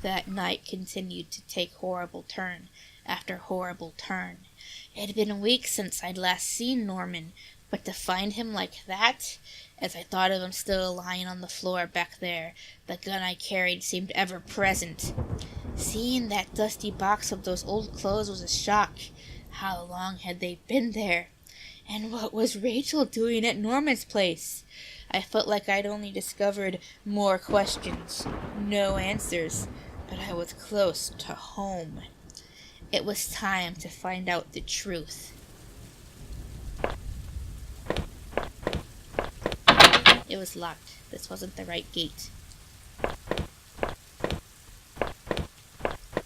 That night continued to take horrible turn after horrible turn. It had been weeks since I'd last seen Norman, but to find him like that, as I thought of him still lying on the floor back there, the gun I carried seemed ever present. Seeing that dusty box of those old clothes was a shock. How long had they been there? And what was Rachel doing at Norman's place? I felt like I'd only discovered more questions, no answers, but I was close to home. It was time to find out the truth. It was locked. This wasn't the right gate.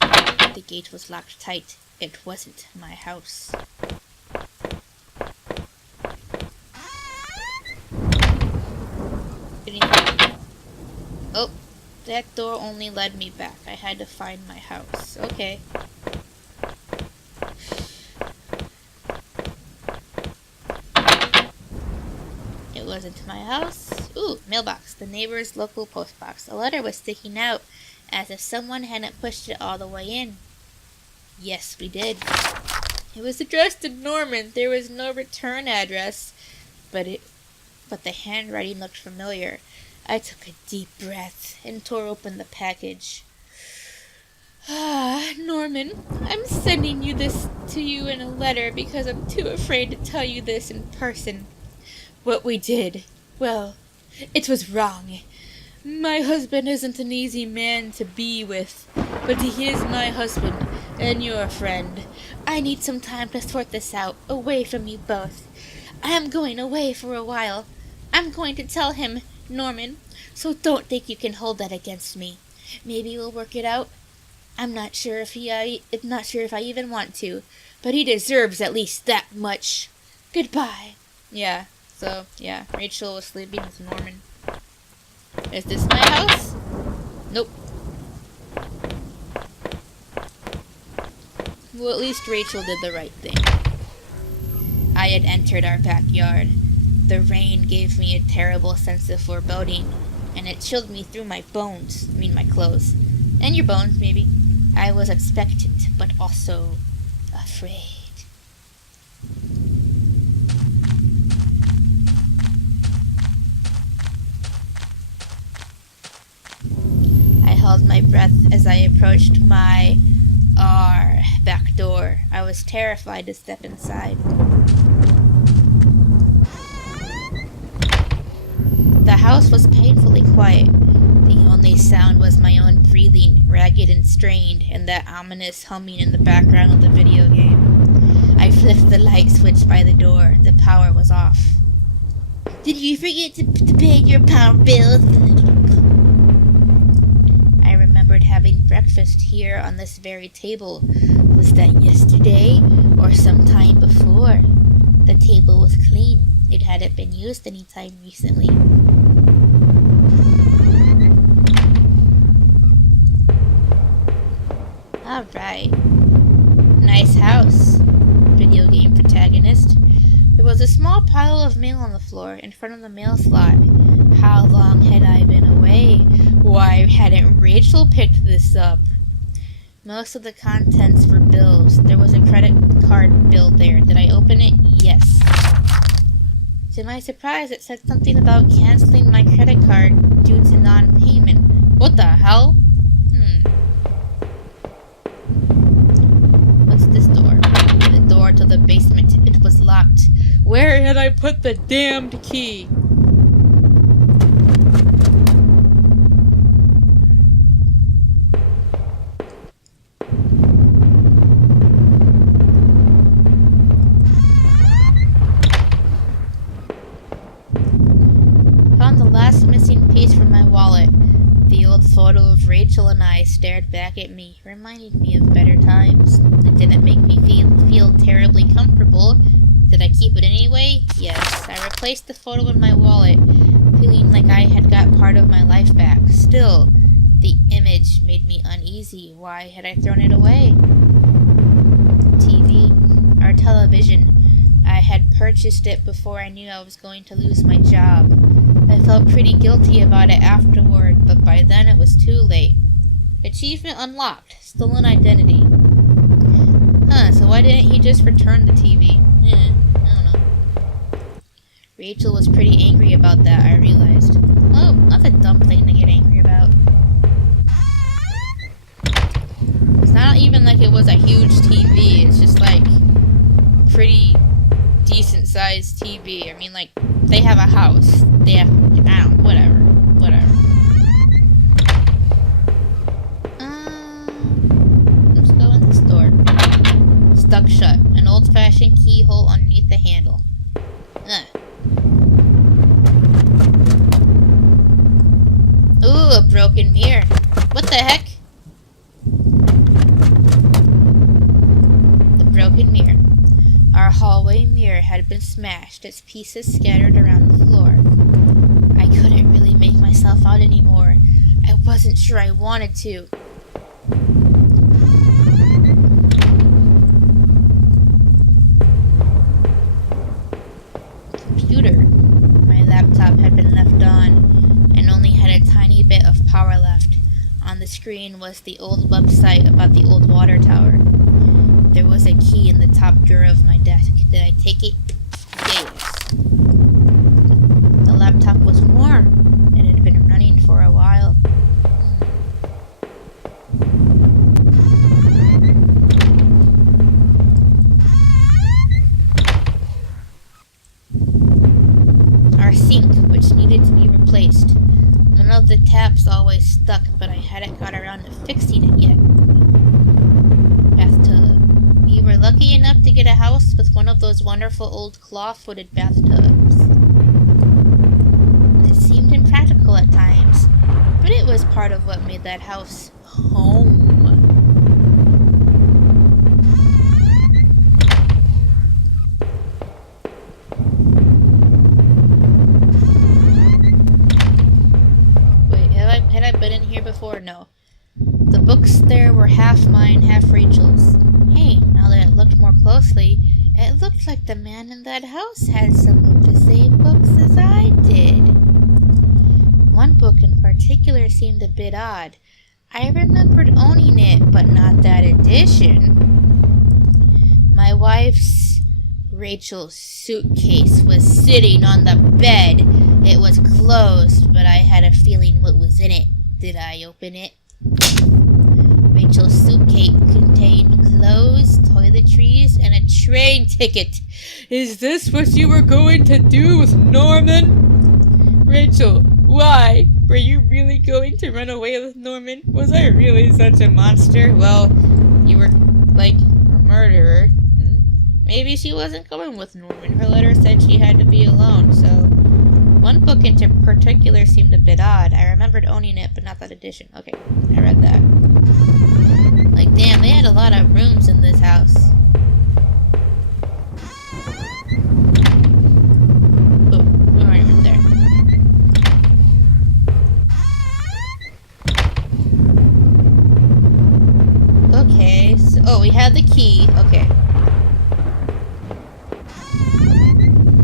The gate was locked tight. It wasn't my house. Oh, that door only led me back. I had to find my house. Okay. It wasn't my house. Ooh, mailbox. The neighbor's local postbox. A letter was sticking out, as if someone hadn't pushed it all the way in. Yes, we did. It was addressed to Norman. There was no return address, but the handwriting looked familiar. I took a deep breath and tore open the package. Ah, Norman, I'm sending this to you in a letter because I'm too afraid to tell you this in person. What we did, well, it was wrong. My husband isn't an easy man to be with, but he is my husband and your friend. I need some time to sort this out, away from you both. I am going away for a while. I'm going to tell him, Norman, so don't think you can hold that against me. Maybe we'll work it out. I'm not sure if I even want to, but he deserves at least that much. Goodbye. Yeah, Rachel was sleeping with Norman. Is this my house? Nope. Well, at least Rachel did the right thing. I had entered our backyard. The rain gave me a terrible sense of foreboding, and it chilled me through my bones. My clothes. And your bones, maybe. I was expectant, but also afraid. I held my breath as I approached my back door. I was terrified to step inside. The house was painfully quiet. The only sound was my own breathing, ragged and strained, and that ominous humming in the background of the video game. I flipped the light switch by the door. The power was off. Did you forget to pay your power bills? I remembered having breakfast here on this very table. Was that yesterday or sometime before? The table was clean. It hadn't been used any time recently. Alright. Nice house. Video game protagonist. There was a small pile of mail on the floor in front of the mail slot. How long had I been away? Why hadn't Rachel picked this up? Most of the contents were bills. There was a credit card bill there. Did I open it? Yes. To my surprise, it said something about canceling my credit card due to non-payment. What the hell? What's this door? The door to the basement. It was locked. Where had I put the damned key? Found the last missing piece from my wallet. The old photo of Rachel and I stared back at me, reminding me of better times. It didn't make me feel terribly comfortable. Did I keep it anyway? Yes. I replaced the photo in my wallet, feeling like I had got part of my life back. Still, the image made me uneasy. Why had I thrown it away? TV. Our television. I had purchased it before I knew I was going to lose my job. I felt pretty guilty about it afterward, but by then it was too late. Achievement unlocked. Stolen identity. So why didn't he just return the TV? I don't know. Rachel was pretty angry about that, I realized. Oh, that's a dumb thing to get angry about. It's not even like it was a huge TV. It's just like pretty decent sized TV. I mean, like, they have a house. They have, whatever. Let's go in this door. Stuck shut. An old-fashioned keyhole underneath the handle. Ooh, a broken mirror. What the heck? The broken mirror. Our hallway mirror had been smashed, its pieces scattered around the floor. I couldn't really make myself out anymore. I wasn't sure I wanted to. Computer. My laptop had been left on. a tiny bit of power left. On the screen was the old website about the old water tower. There was a key in the top drawer of my desk. Did I take it? Yes. The laptop was warm. It had been running for a while. Our sink, which needed to be replaced. One of the taps always stuck, but I hadn't got around to fixing it yet. Bathtub. We were lucky enough to get a house with one of those wonderful old claw-footed bathtubs. It seemed impractical at times, but it was part of what made that house home. Had I been in here before? No. The books there were half mine, half Rachel's. Hey, now that I looked more closely, it looked like the man in that house had some of the same books as I did. One book in particular seemed a bit odd. I remembered owning it, but not that edition. My wife's, Rachel's, suitcase was sitting on the bed. It was closed, but I had a feeling what was in it. Did I open it? Rachel's suitcase contained clothes, toiletries, and a train ticket. Is this what you were going to do with Norman? Rachel, why? Were you really going to run away with Norman? Was I really such a monster? Well, you were, like, a murderer. Maybe she wasn't going with Norman. Her letter said she had to be alone, so... One book in particular seemed a bit odd. I remembered owning it, but not that edition. Okay, I read that. Like, damn, they had a lot of rooms in this house. Oh, we weren't even there. Okay, so... Oh, we had the key. Okay.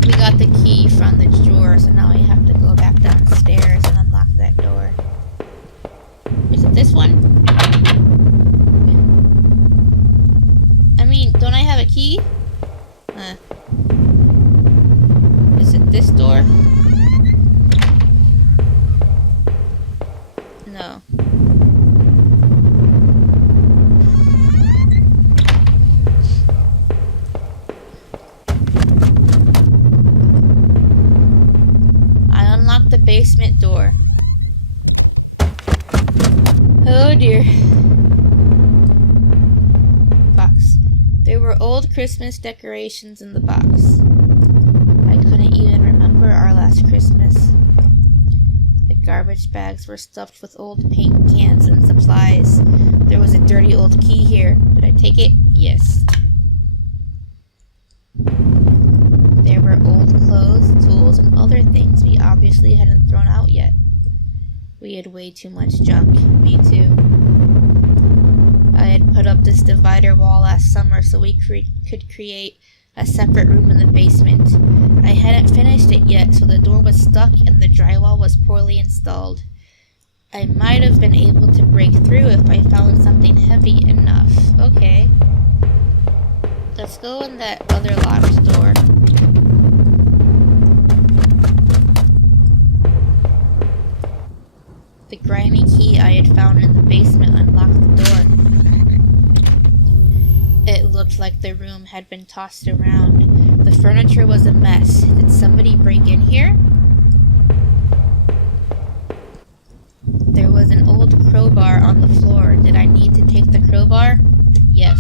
We got the key from the drawer, so now we have to go back downstairs and unlock that door. Is it this one? I mean, don't I have a key? Is it this door? No. The basement door. Oh dear. Box. There were old Christmas decorations in the box. I couldn't even remember our last Christmas. The garbage bags were stuffed with old paint cans and supplies. There was a dirty old key here. Did I take it? Yes. There were old clothes, tools, and other things we obviously hadn't thrown out yet. We had way too much junk. Me too. I had put up this divider wall last summer so we could create a separate room in the basement. I hadn't finished it yet, so the door was stuck and the drywall was poorly installed. I might have been able to break through if I found something heavy enough. Okay. Let's go in that other locked door. The grimy key I had found in the basement unlocked the door. It looked like the room had been tossed around. The furniture was a mess. Did somebody break in here? There was an old crowbar on the floor. Did I need to take the crowbar? Yes.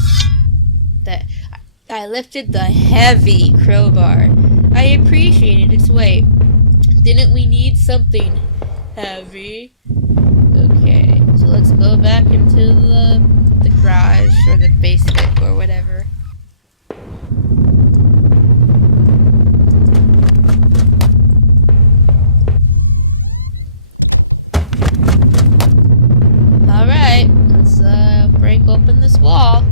I lifted the heavy crowbar. I appreciated its weight. Didn't we need something heavy? Okay, so let's go back into the garage or the basement or whatever. Alright, let's break open this wall.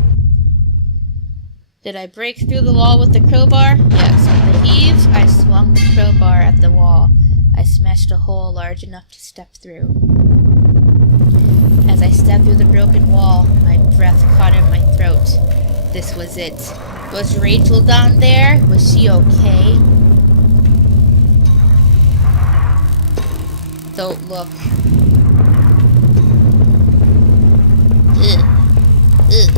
Did I break through the wall with the crowbar? Yes. With the heave, I swung the crowbar at the wall. I smashed a hole large enough to step through. As I stepped through the broken wall, my breath caught in my throat. This was it. Was Rachel down there? Was she okay? Don't look. Ugh. Ugh.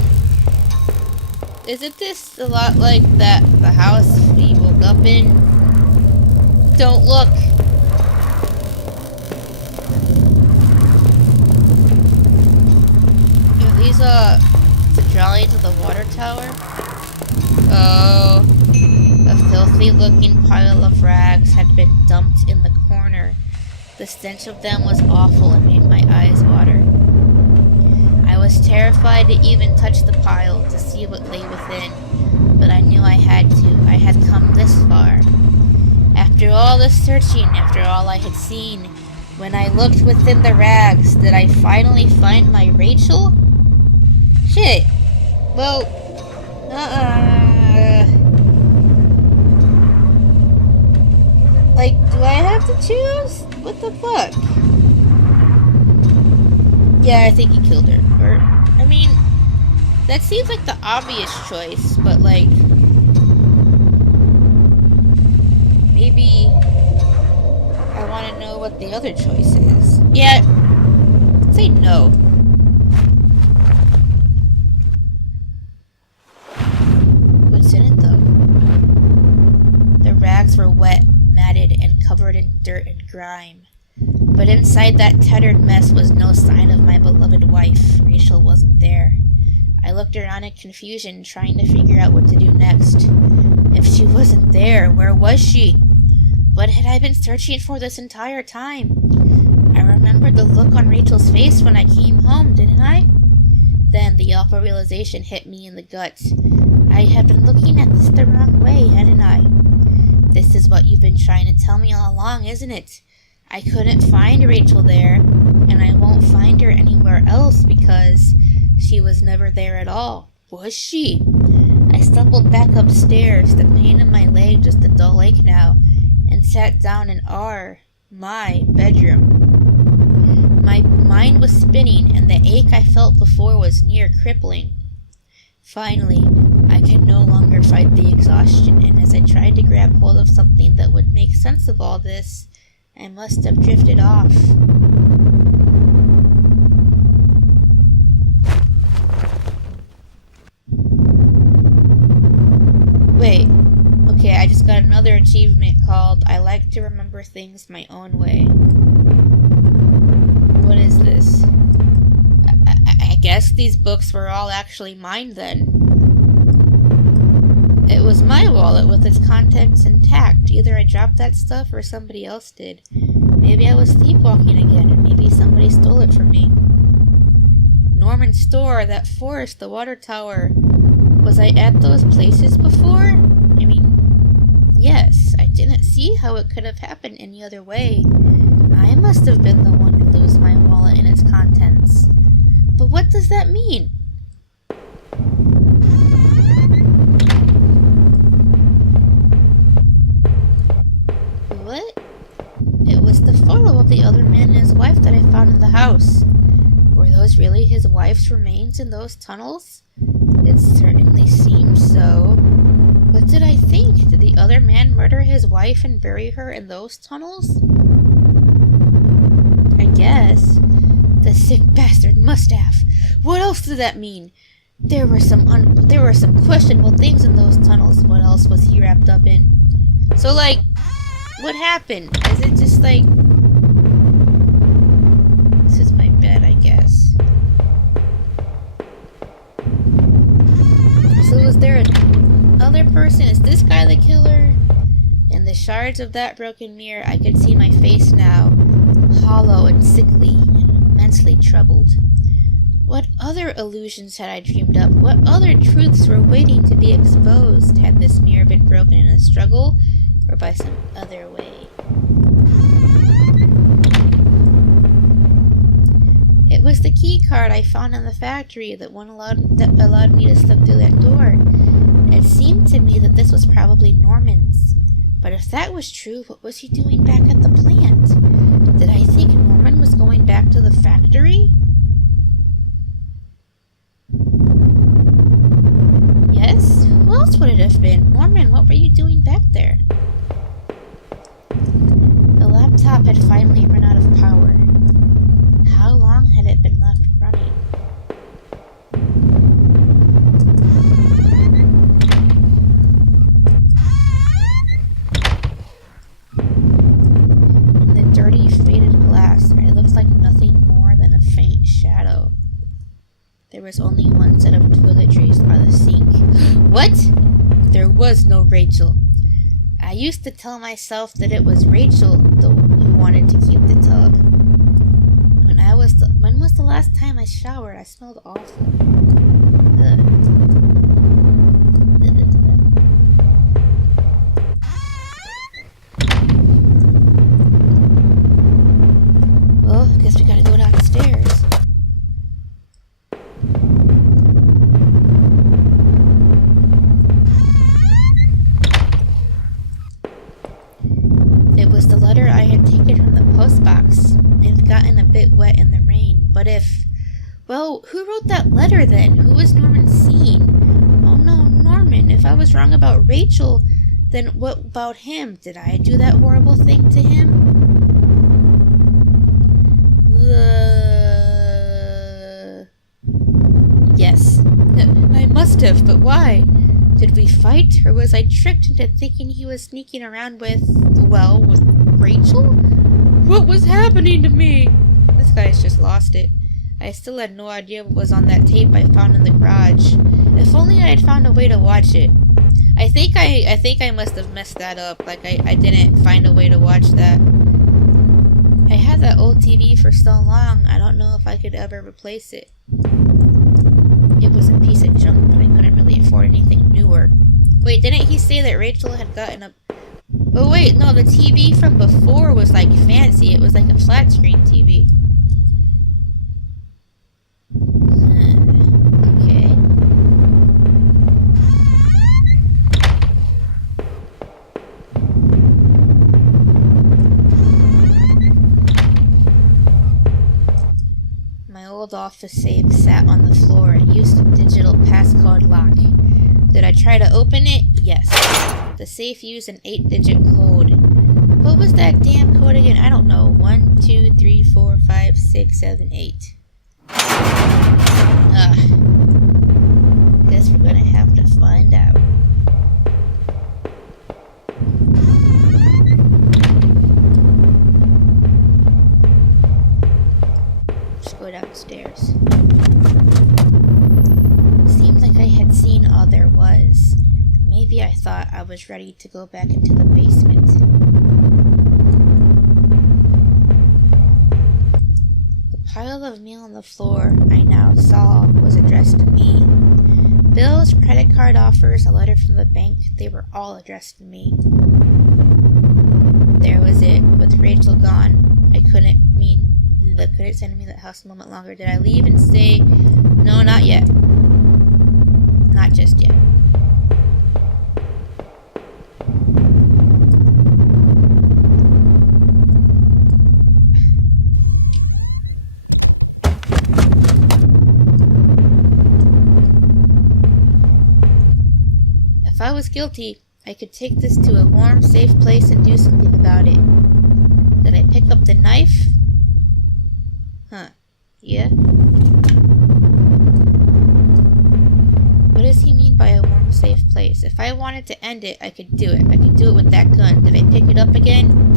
Isn't this a lot like the house we woke up in? Don't look. Are these the drawings of the water tower? Oh, a filthy looking pile of rags had been dumped in the corner. The stench of them was awful and made my eyes water. I was terrified to even touch the pile to see what lay within, but I knew I had to. I had come this far. After all the searching, after all I had seen, when I looked within the rags, did I finally find my Rachel? Shit. Well, like, do I have to choose? What the fuck? Yeah, I think he killed her. Or, I mean, that seems like the obvious choice, but like, maybe I want to know what the other choice is. Yeah, say no. What's in it though? The rags were wet, matted, and covered in dirt and grime. But inside that tattered mess was no sign of my beloved wife. Rachel wasn't there. I looked around in confusion, trying to figure out what to do next. If she wasn't there, where was she? What had I been searching for this entire time? I remembered the look on Rachel's face when I came home, didn't I? Then the awful realization hit me in the gut. I had been looking at this the wrong way, hadn't I? This is what you've been trying to tell me all along, isn't it? I couldn't find Rachel there, and I won't find her anywhere else because she was never there at all. Was she? I stumbled back upstairs, the pain in my leg just a dull ache now, and sat down in my bedroom. My mind was spinning, and the ache I felt before was near crippling. Finally, I could no longer fight the exhaustion, and as I tried to grab hold of something that would make sense of all this, I must have drifted off. Wait. Okay, I just got another achievement called I like to remember things my own way. What is this? I guess these books were all actually mine then. It was my wallet with its contents intact. Either I dropped that stuff or somebody else did. Maybe I was sleepwalking again, and maybe somebody stole it from me. Norman's store, that forest, the water tower. Was I at those places before? I mean, yes. I didn't see how it could have happened any other way. I must have been the one to lose my wallet and its contents. But what does that mean? What? It was the photo of the other man and his wife that I found in the house. Were those really his wife's remains in those tunnels? It certainly seemed so. What did I think? Did the other man murder his wife and bury her in those tunnels? I guess. The sick bastard must have. What else did that mean? There were some questionable things in those tunnels. What else was he wrapped up in? So, like, what happened? Is it just like... This is my bed, I guess. So was there another person? Is this guy the killer? In the shards of that broken mirror, I could see my face now, hollow and sickly, and immensely troubled. What other illusions had I dreamed up? What other truths were waiting to be exposed? Had this mirror been broken in a struggle, or by some other way? It was the key card I found in the factory that allowed me to slip through that door. It seemed to me that this was probably Norman's. But if that was true, what was he doing back at the plant? Did I think Norman was going back to the factory? Yes? Who else would it have been? Norman, what were you doing back there? The laptop had finally run out of power. How long had it been left running? In the dirty, faded glass, it looked like nothing more than a faint shadow. There was only one set of toiletries by the sink. What? There was no Rachel. I used to tell myself that it was Rachel who wanted to keep the tub. When was the last time I showered? I smelled awful. Ugh. Well, I guess we gotta go downstairs. It was the letter I had taken from the postbox. It had gotten a bit wet in the rain, but well, who wrote that letter then? Who was Norman seeing? Oh no, Norman, if I was wrong about Rachel, then what about him? Did I do that horrible thing to him? Yes. I must have, but why? Did we fight, or was I tricked into thinking he was sneaking around with Rachel? What was happening to me? This guy's just lost it. I still had no idea what was on that tape I found in the garage. If only I had found a way to watch it. I think I must have messed that up. Like I didn't find a way to watch that. I had that old TV for so long, I don't know if I could ever replace it. It was a piece of junk, but I couldn't really afford anything newer. Wait, didn't he say that Rachel had gotten a... Oh wait, no, the TV from before was like fancy. It was like a flat screen TV. Okay. My old office safe sat on the floor. It used a digital passcode lock. Did I try to open it? Yes. The safe used an 8-digit code. What was that damn code again? I don't know. 1, 2, 3, 4, 5, 6, 7, 8. Ugh. Guess we're gonna have to find out. Let's go downstairs. Seemed like I had seen all there was. Maybe I thought I was ready to go back into the basement. The pile of mail on the floor I now saw was addressed to me. Bills, credit card offers, a letter from the bank, they were all addressed to me. There was it, with Rachel gone. I couldn't send me that house a moment longer. Did I leave and say, no, not yet. Not just yet. If I was guilty, I could take this to a warm, safe place and do something about it. Did I pick up the knife? Huh. Yeah? What does he mean by a warm, safe place? If I wanted to end it, I could do it. I could do it with that gun. Did I pick it up again?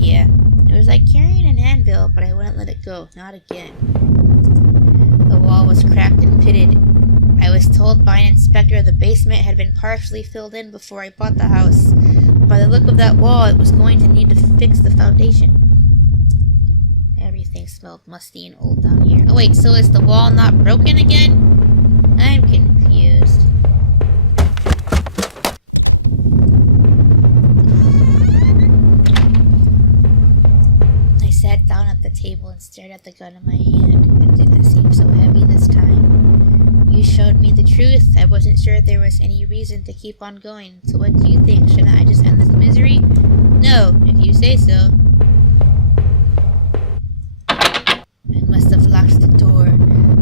Yeah. It was like carrying an anvil, but I wouldn't let it go. Not again. The wall was cracked and pitted. I was told by an inspector the basement had been partially filled in before I bought the house. By the look of that wall, it was going to need to fix the foundation. Everything smelled musty and old down here. Oh wait, so is the wall not broken again? I'm confused. I sat down at the table and stared at the gun in my hand. It didn't seem so heavy this time. You showed me the truth. I wasn't sure there was any reason to keep on going. So what do you think? Shouldn't I just end this misery? No, if you say so. I must have locked the door.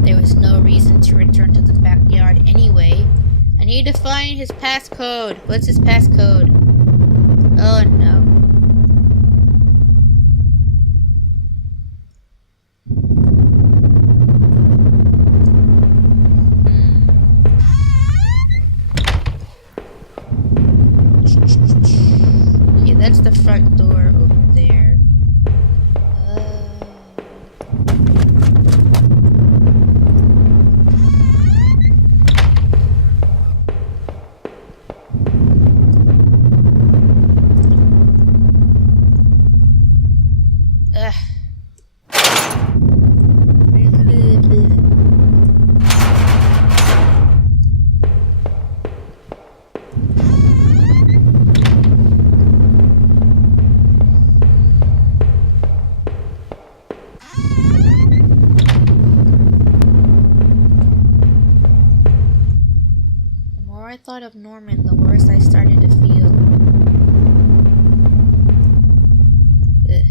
There was no reason to return to the backyard anyway. I need to find his passcode. What's his passcode? Oh no. Okay, that's the front door over there. I thought of Norman, the worse I started to feel. Ugh.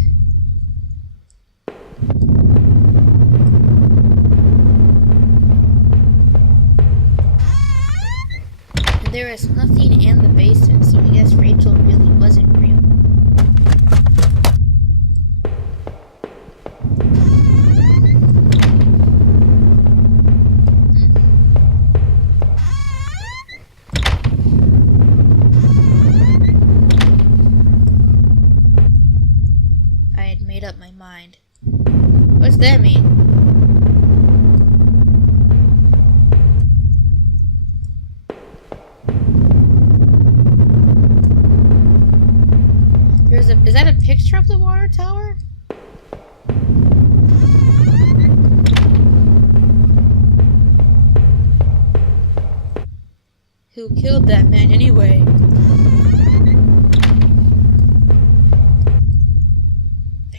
And there is nothing in the basement, so I guess Rachel really wasn't real. Up my mind. What's that mean? Is that a picture of the water tower? Who killed that man anyway?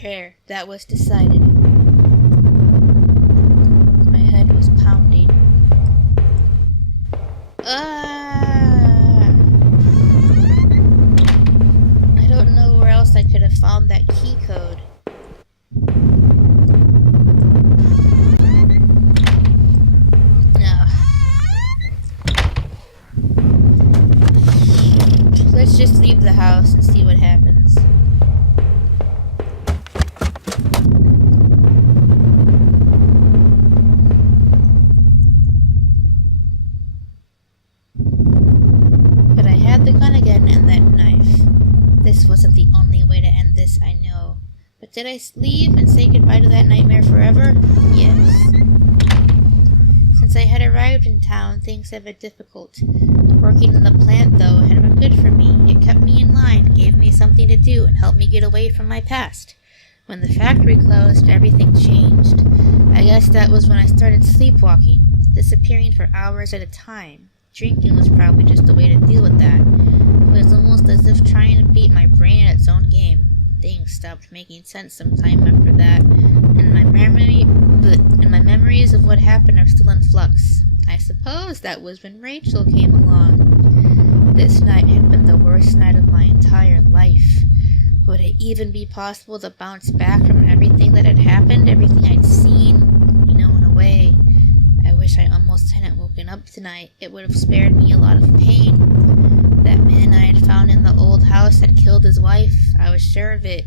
There, that was decided. My head was pounding. I don't know where else I could have found that key code. No. Let's just leave the house and see what happens. This wasn't the only way to end this, I know. But did I leave and say goodbye to that nightmare forever? Yes. Since I had arrived in town, things had been difficult. Working in the plant, though, had been good for me. It kept me in line, gave me something to do, and helped me get away from my past. When the factory closed, everything changed. I guess that was when I started sleepwalking, disappearing for hours at a time. Drinking was probably just a way to deal with that. It was almost as if trying to beat my brain at its own game. Things stopped making sense sometime after that, and my memories of what happened are still in flux. I suppose that was when Rachel came along. This night had been the worst night of my entire life. Would it even be possible to bounce back from everything that had happened, everything I'd seen? You know, in a way, I wish I almost hadn't woken up tonight. It would have spared me a lot of pain. That man I had found in the old house had killed his wife. I was sure of it.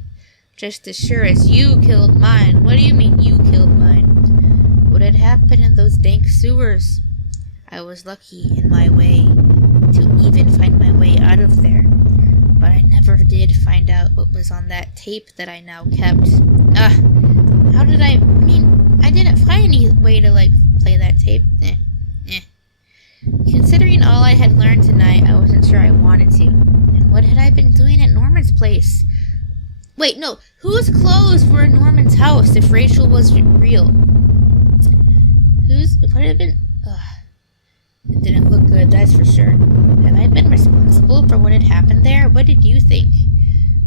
Just as sure as you killed mine. What do you mean you killed mine? What had happened in those dank sewers? I was lucky in my way to even find my way out of there. But I never did find out what was on that tape that I now kept. How did I didn't find any way to, play that tape. Considering all I had learned tonight, I wasn't sure I wanted to. And what had I been doing at Norman's place? Wait, no. Whose clothes were in Norman's house if Rachel was real? What had been... It didn't look good, that's for sure. Had I been responsible for what had happened there? What did you think?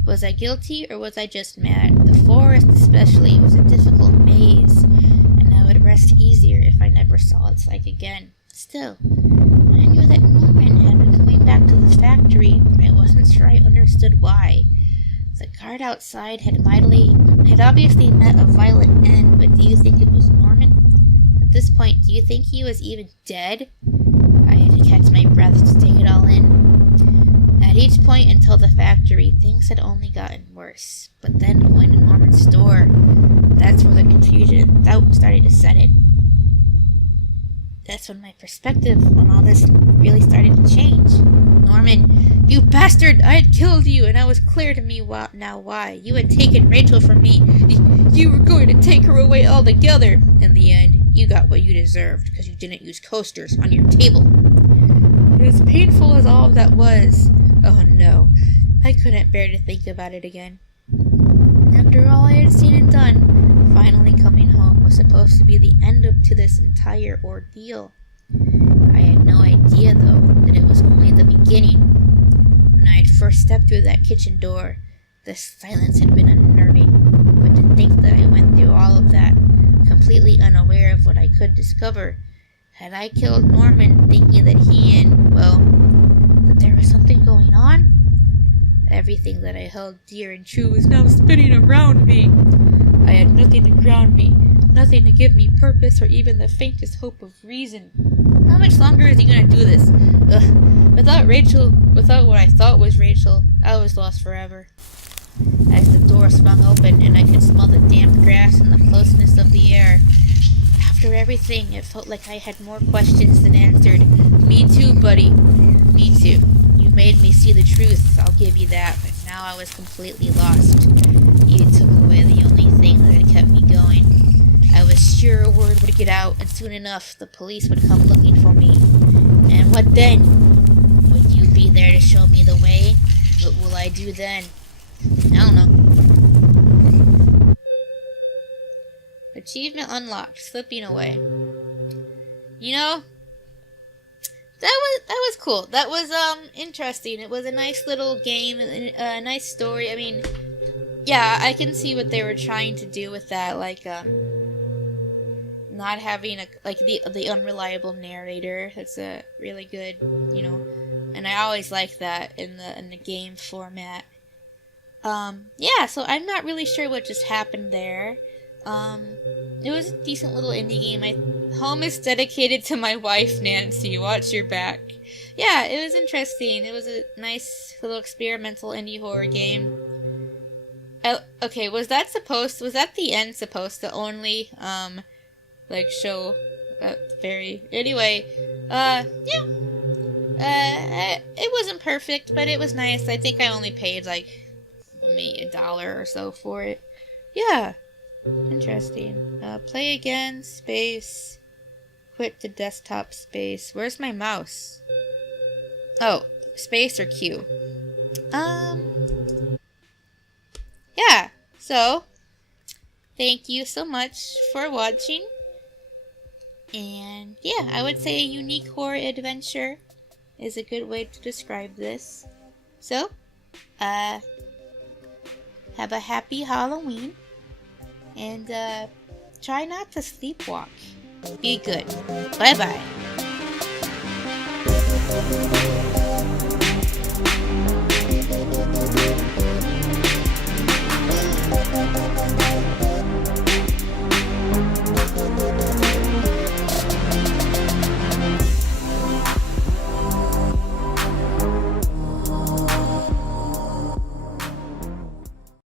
Was I guilty, or was I just mad? The forest, especially, was a difficult maze, and I would rest easier if I never saw its like again. Still, I knew that Norman had been coming back to the factory, but I wasn't sure I understood why. The guard outside had obviously met a violent end, but do you think it was Norman? At this point, do you think he was even dead? I had to catch my breath to take it all in. At each point until the factory, things had only gotten worse. But then going to Norman's store, that's where the confusion and doubt started to set in. That's when my perspective on all this really started to change. Norman, you bastard! I had killed you, and it was clear to me now why. You had taken Rachel from me. You were going to take her away altogether. In the end, you got what you deserved, because you didn't use coasters on your table. As painful as all of that was, oh no, I couldn't bear to think about it again. After all I had seen and done, finally coming home was supposed to be the end to this entire ordeal. I had no idea, though, that it was only the beginning. When I had first stepped through that kitchen door, the silence had been unnerving. But to think that I went through all of that, completely unaware of what I could discover, had I killed Norman thinking that that there was something going on? Everything that I held dear and true was now spinning around me. I had nothing to ground me, nothing to give me purpose or even the faintest hope of reason. How much longer is he gonna do this? Without what I thought was Rachel, I was lost forever. As the door swung open and I could smell the damp grass and the closeness of the air. After everything, it felt like I had more questions than answered. Me too, buddy. Me too. You made me see the truth, I'll give you that, but now I was completely lost. You took away the only thing that had kept me going. I was sure a word would get out, and soon enough, the police would come looking for me. And what then? Would you be there to show me the way? What will I do then? I don't know. Achievement unlocked. Slipping away. You know, that was cool. That was interesting. It was a nice little game, a nice story. I mean, yeah, I can see what they were trying to do with that, like not having the unreliable narrator. That's a really good, and I always like that in the game format. Yeah, so I'm not really sure what just happened there. It was a decent little indie game. My home is dedicated to my wife, Nancy. Watch your back. Yeah, it was interesting. It was a nice little experimental indie horror game. Okay, was that the end supposed to only, show anyway, yeah. It wasn't perfect, but it was nice. I think I only paid, maybe $1 or so for it. Yeah. Interesting. Play again, space, quit to desktop space. Where's my mouse? Oh, space or Q. Yeah, so, thank you so much for watching. And, yeah, I would say a unique horror adventure is a good way to describe this. So, have a happy Halloween. And, try not to sleepwalk. Be good. Bye-bye.